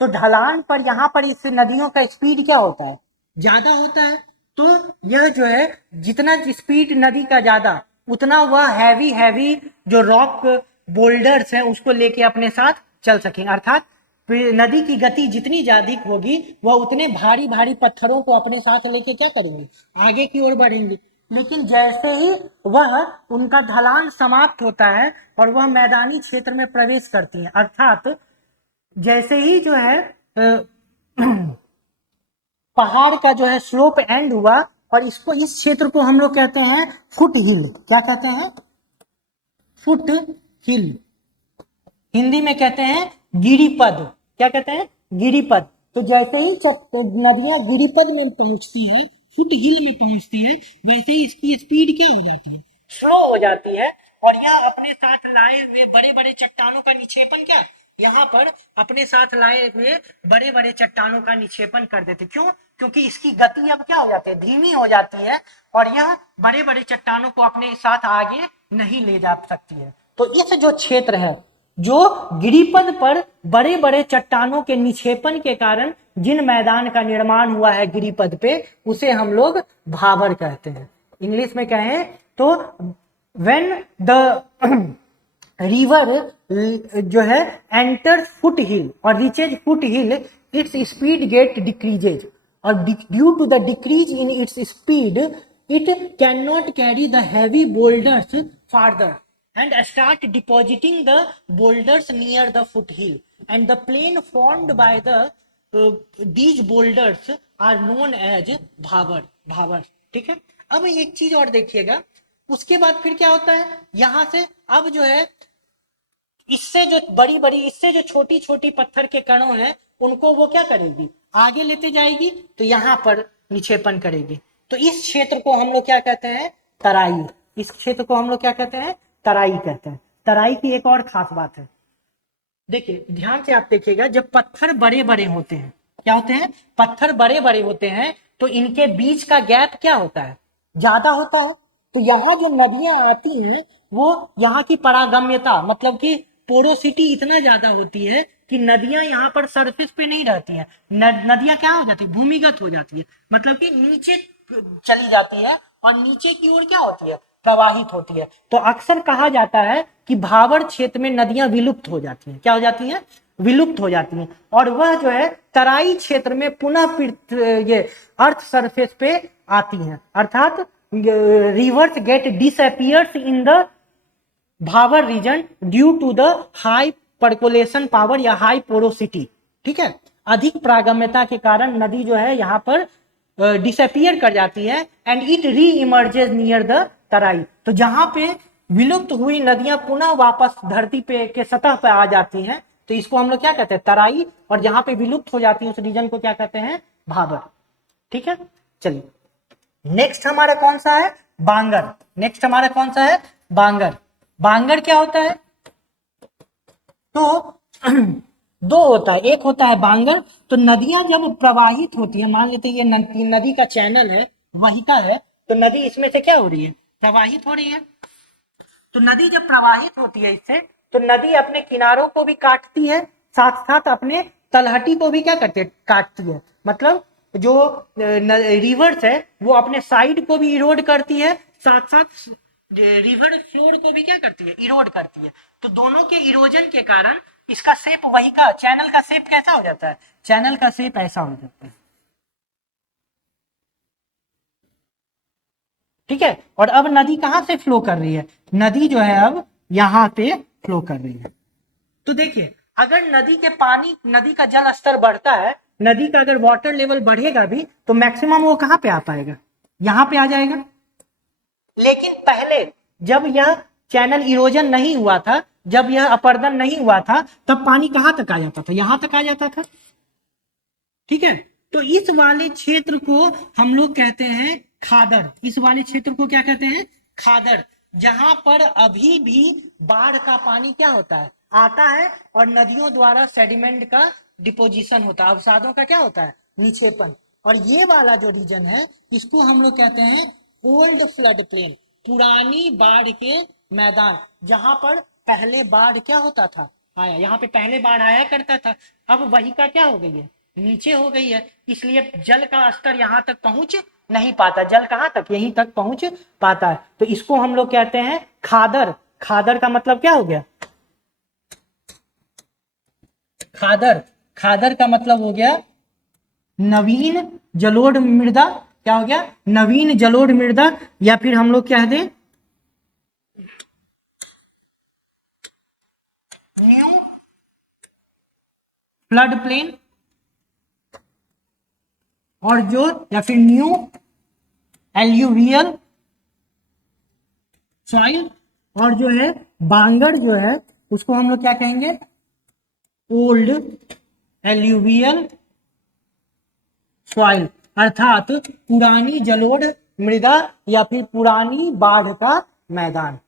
तो ढलान पर यहाँ पर इस नदियों का स्पीड क्या होता है? ज्यादा होता है। तो यह जो है जितना स्पीड नदी का ज्यादा, उतना वह हैवी हैवी जो रॉक बोल्डर्स हैं उसको लेके अपने साथ चल सकेंगे। अर्थात नदी की गति जितनी ज्यादा होगी वह उतने भारी भारी पत्थरों को अपने साथ लेके क्या करेंगे? आगे की ओर बढ़ेंगे। लेकिन जैसे ही वह उनका ढलान समाप्त होता है और वह मैदानी क्षेत्र में प्रवेश करती हैं, अर्थात जैसे ही जो है पहाड़ का जो है स्लोप एंड हुआ, और इसको, इस क्षेत्र को हम लोग कहते हैं फुट हिल। क्या कहते हैं? फुट हिल, हिंदी में कहते हैं गिरिपद। क्या कहते हैं? गिरिपद। तो जैसे ही नदियां गिरिपद में पहुंचती है, फुट हिल में पहुंचती है, वैसे ही इसकी स्पीड क्या हो जाती है? स्लो हो जाती है। और यह अपने साथ लाए हुए बड़े बड़े चट्टानों का निक्षेपण क्या यहाँ पर अपने साथ लाए हुए बड़े बड़े चट्टानों का निक्षेपण कर देते। क्यों? क्योंकि इसकी गति अब क्या हो जाती है? धीमी हो जाती है और यह बड़े बड़े चट्टानों को अपने साथ आगे नहीं ले जा सकती है। तो इस जो क्षेत्र है, जो गिरिपद पर बड़े बड़े चट्टानों के निक्षेपण के कारण जिन मैदान का निर्माण हुआ है गिरिपद पे, उसे हम लोग भाबर कहते हैं। इंग्लिश में कहें तो व्हेन द रिवर जो है एंटर फुट हिल और reaches foot hill, its speed get decreases, और due to the decrease in its speed it cannot carry the heavy boulders farther and start depositing the boulders near the foothill, and the plain formed by the these boulders are known as Bhabar. Bhabar, ठीक है। अब एक चीज और देखिएगा, उसके बाद फिर क्या होता है, यहां से अब जो है इससे जो बड़ी बड़ी, इससे जो छोटी छोटी पत्थर के कणों हैं, उनको वो क्या करेगी? आगे लेते जाएगी, तो यहां पर निक्षेपण करेगी। तो इस क्षेत्र को हम लोग क्या कहते हैं? तराई। इस क्षेत्र को हम लोग क्या कहते हैं? तराई कहते हैं। तराई की एक और खास बात है, देखिए ध्यान से आप देखिएगा, जब पत्थर बड़े बड़े होते हैं, क्या होते हैं? पत्थर बड़े बड़े होते हैं, तो इनके बीच का गैप क्या होता है? ज्यादा होता है। तो यहाँ जो नदियां आती हैं, वो यहाँ की परागम्यता मतलब कि पोरोसिटी इतना ज्यादा होती है कि नदियां यहाँ पर सरफेस पे नहीं रहती है। नदियां क्या हो जाती है? भूमिगत हो जाती है, मतलब कि नीचे चली जाती है और नीचे की ओर क्या होती है? प्रवाहित होती है। तो अक्सर कहा जाता है कि भाबर क्षेत्र में नदियां विलुप्त हो जाती हैं। क्या हो जाती हैं? विलुप्त हो जाती हैं। और वह जो है तराई क्षेत्र में पुनः ये अर्थ सरफेस पे आती हैं, अर्थात rivers get disappears in the Bhabar region due to the high percolation power या हाई पोरोसिटी। ठीक है, अधिक प्रागम्यता के कारण नदी जो है यहाँ पर डिसअपियर कर जाती है, एंड इट री इमर्जेस नियर द तराई। तो जहां पे विलुप्त हुई नदियां पुनः वापस धरती पे के सतह पर आ जाती हैं, तो इसको हम लोग क्या कहते हैं? तराई। और जहां पे विलुप्त हो जाती है उस रीजन को क्या कहते हैं? भाबर। ठीक है, चलिए नेक्स्ट हमारा कौन सा है? बांगर। नेक्स्ट हमारा कौन सा है? बांगर। बांगर क्या होता है? तो दो होता है, एक होता है बांगर। तो नदियां जब प्रवाहित होती है, मान लेते हैं ये नदी का चैनल है, वहिका है, तो नदी इसमें से क्या हो रही है? प्रवाहित हो रही है। तो नदी जब प्रवाहित होती है इससे, तो नदी अपने किनारों को भी काटती है, साथ साथ अपने तलहटी को भी क्या करती है? काटती है। मतलब जो रिवर्स है वो अपने साइड को भी इरोड करती है, साथ साथ रिवर फ्लोर को भी क्या करती है? इरोड करती है। तो दोनों के इरोजन के कारण इसका शेप, वही का चैनल का शेप कैसा हो जाता है? चैनल का शेप ऐसा हो जाता है। ठीक है, और अब नदी कहां से फ्लो कर रही है? नदी जो है अब यहां पे फ्लो कर रही है। तो देखिए, अगर नदी के पानी, नदी का जल स्तर बढ़ता है, नदी का अगर वाटर लेवल बढ़ेगा भी, तो मैक्सिमम वो कहां पे आ पाएगा? यहां पे आ जाएगा। लेकिन पहले जब यह चैनल इरोजन नहीं हुआ था, जब यह अपर्दन नहीं हुआ था, तब पानी कहां तक आ जाता था? यहां तक आ जाता था। ठीक है, तो इस वाले क्षेत्र को हम लोग कहते हैं खादर। इस वाले क्षेत्र को क्या कहते हैं? खादर। जहां पर अभी भी बाढ़ का पानी क्या होता है? आता है, और नदियों द्वारा सेडिमेंट का डिपोजिशन होता है, अवसादों का क्या होता है? निक्षेपण। और ये वाला जो रीजन है, इसको हम लोग कहते हैं ओल्ड फ्लड प्लेन, पुरानी बाढ़ के मैदान, जहां पर पहले बाढ़ क्या होता था? आया, यहाँ पे पहले बाढ़ आया करता था, अब वही का क्या हो गई है? नीचे हो गई है। इसलिए जल का स्तर यहां तक पहुंच नहीं पाता। जल कहां तक? यहीं तक पहुंच पाता है। तो इसको हम लोग कहते हैं खादर। खादर का मतलब क्या हो गया? खादर, खादर का मतलब हो गया नवीन जलोढ़ मृदा। क्या हो गया? नवीन जलोढ़ मृदा, या फिर हम लोग कह दें न्यू फ्लड प्लेन, और जो या फिर न्यू एल्यूवियल सॉइल, और जो है बांगड़ जो है उसको हम लोग क्या कहेंगे, ओल्ड एल्यूवियल सॉइल, अर्थात पुरानी जलोढ़ मृदा या फिर पुरानी बाढ़ का मैदान।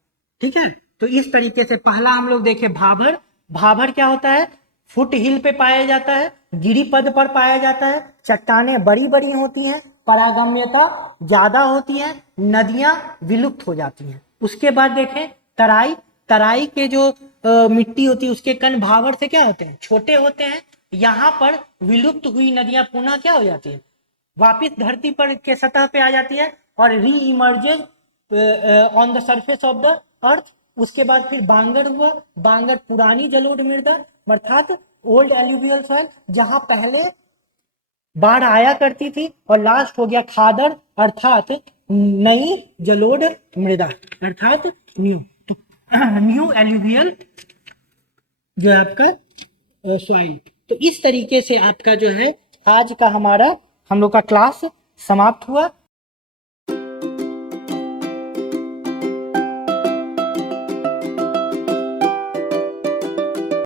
ठीक है, तो इस तरीके से पहला हम लोग देखे भाभर। भाभर क्या होता है, फुट हिल पे पाया जाता है, गिरिपद पर पाया जाता है, चट्टानें बड़ी बड़ी होती हैं, परागम्यता ज्यादा होती है, नदियां विलुप्त हो जाती हैं। उसके बाद देखें तराई। तराई के जो मिट्टी होती है उसके कण भावर से क्या होते हैं, छोटे होते हैं। यहाँ पर विलुप्त हुई नदियां पुनः क्या हो जाती है, वापिस धरती पर के सतह पे आ जाती है और री emerges on the surface of the earth. उसके बाद फिर बांगर हुआ। बांगर पुरानी जलोढ़ मृदा अर्थात ओल्ड एल्यूवियल सॉइल, जहां पहले बाढ़ आया करती थी। और लास्ट हो गया खादर अर्थात नई जलोढ़ मृदा अर्थात न्यू। तो न्यू एल्यूवियल जो है आपका सॉइल। तो इस तरीके से आपका जो है आज का हमारा हम लोग का क्लास समाप्त हुआ।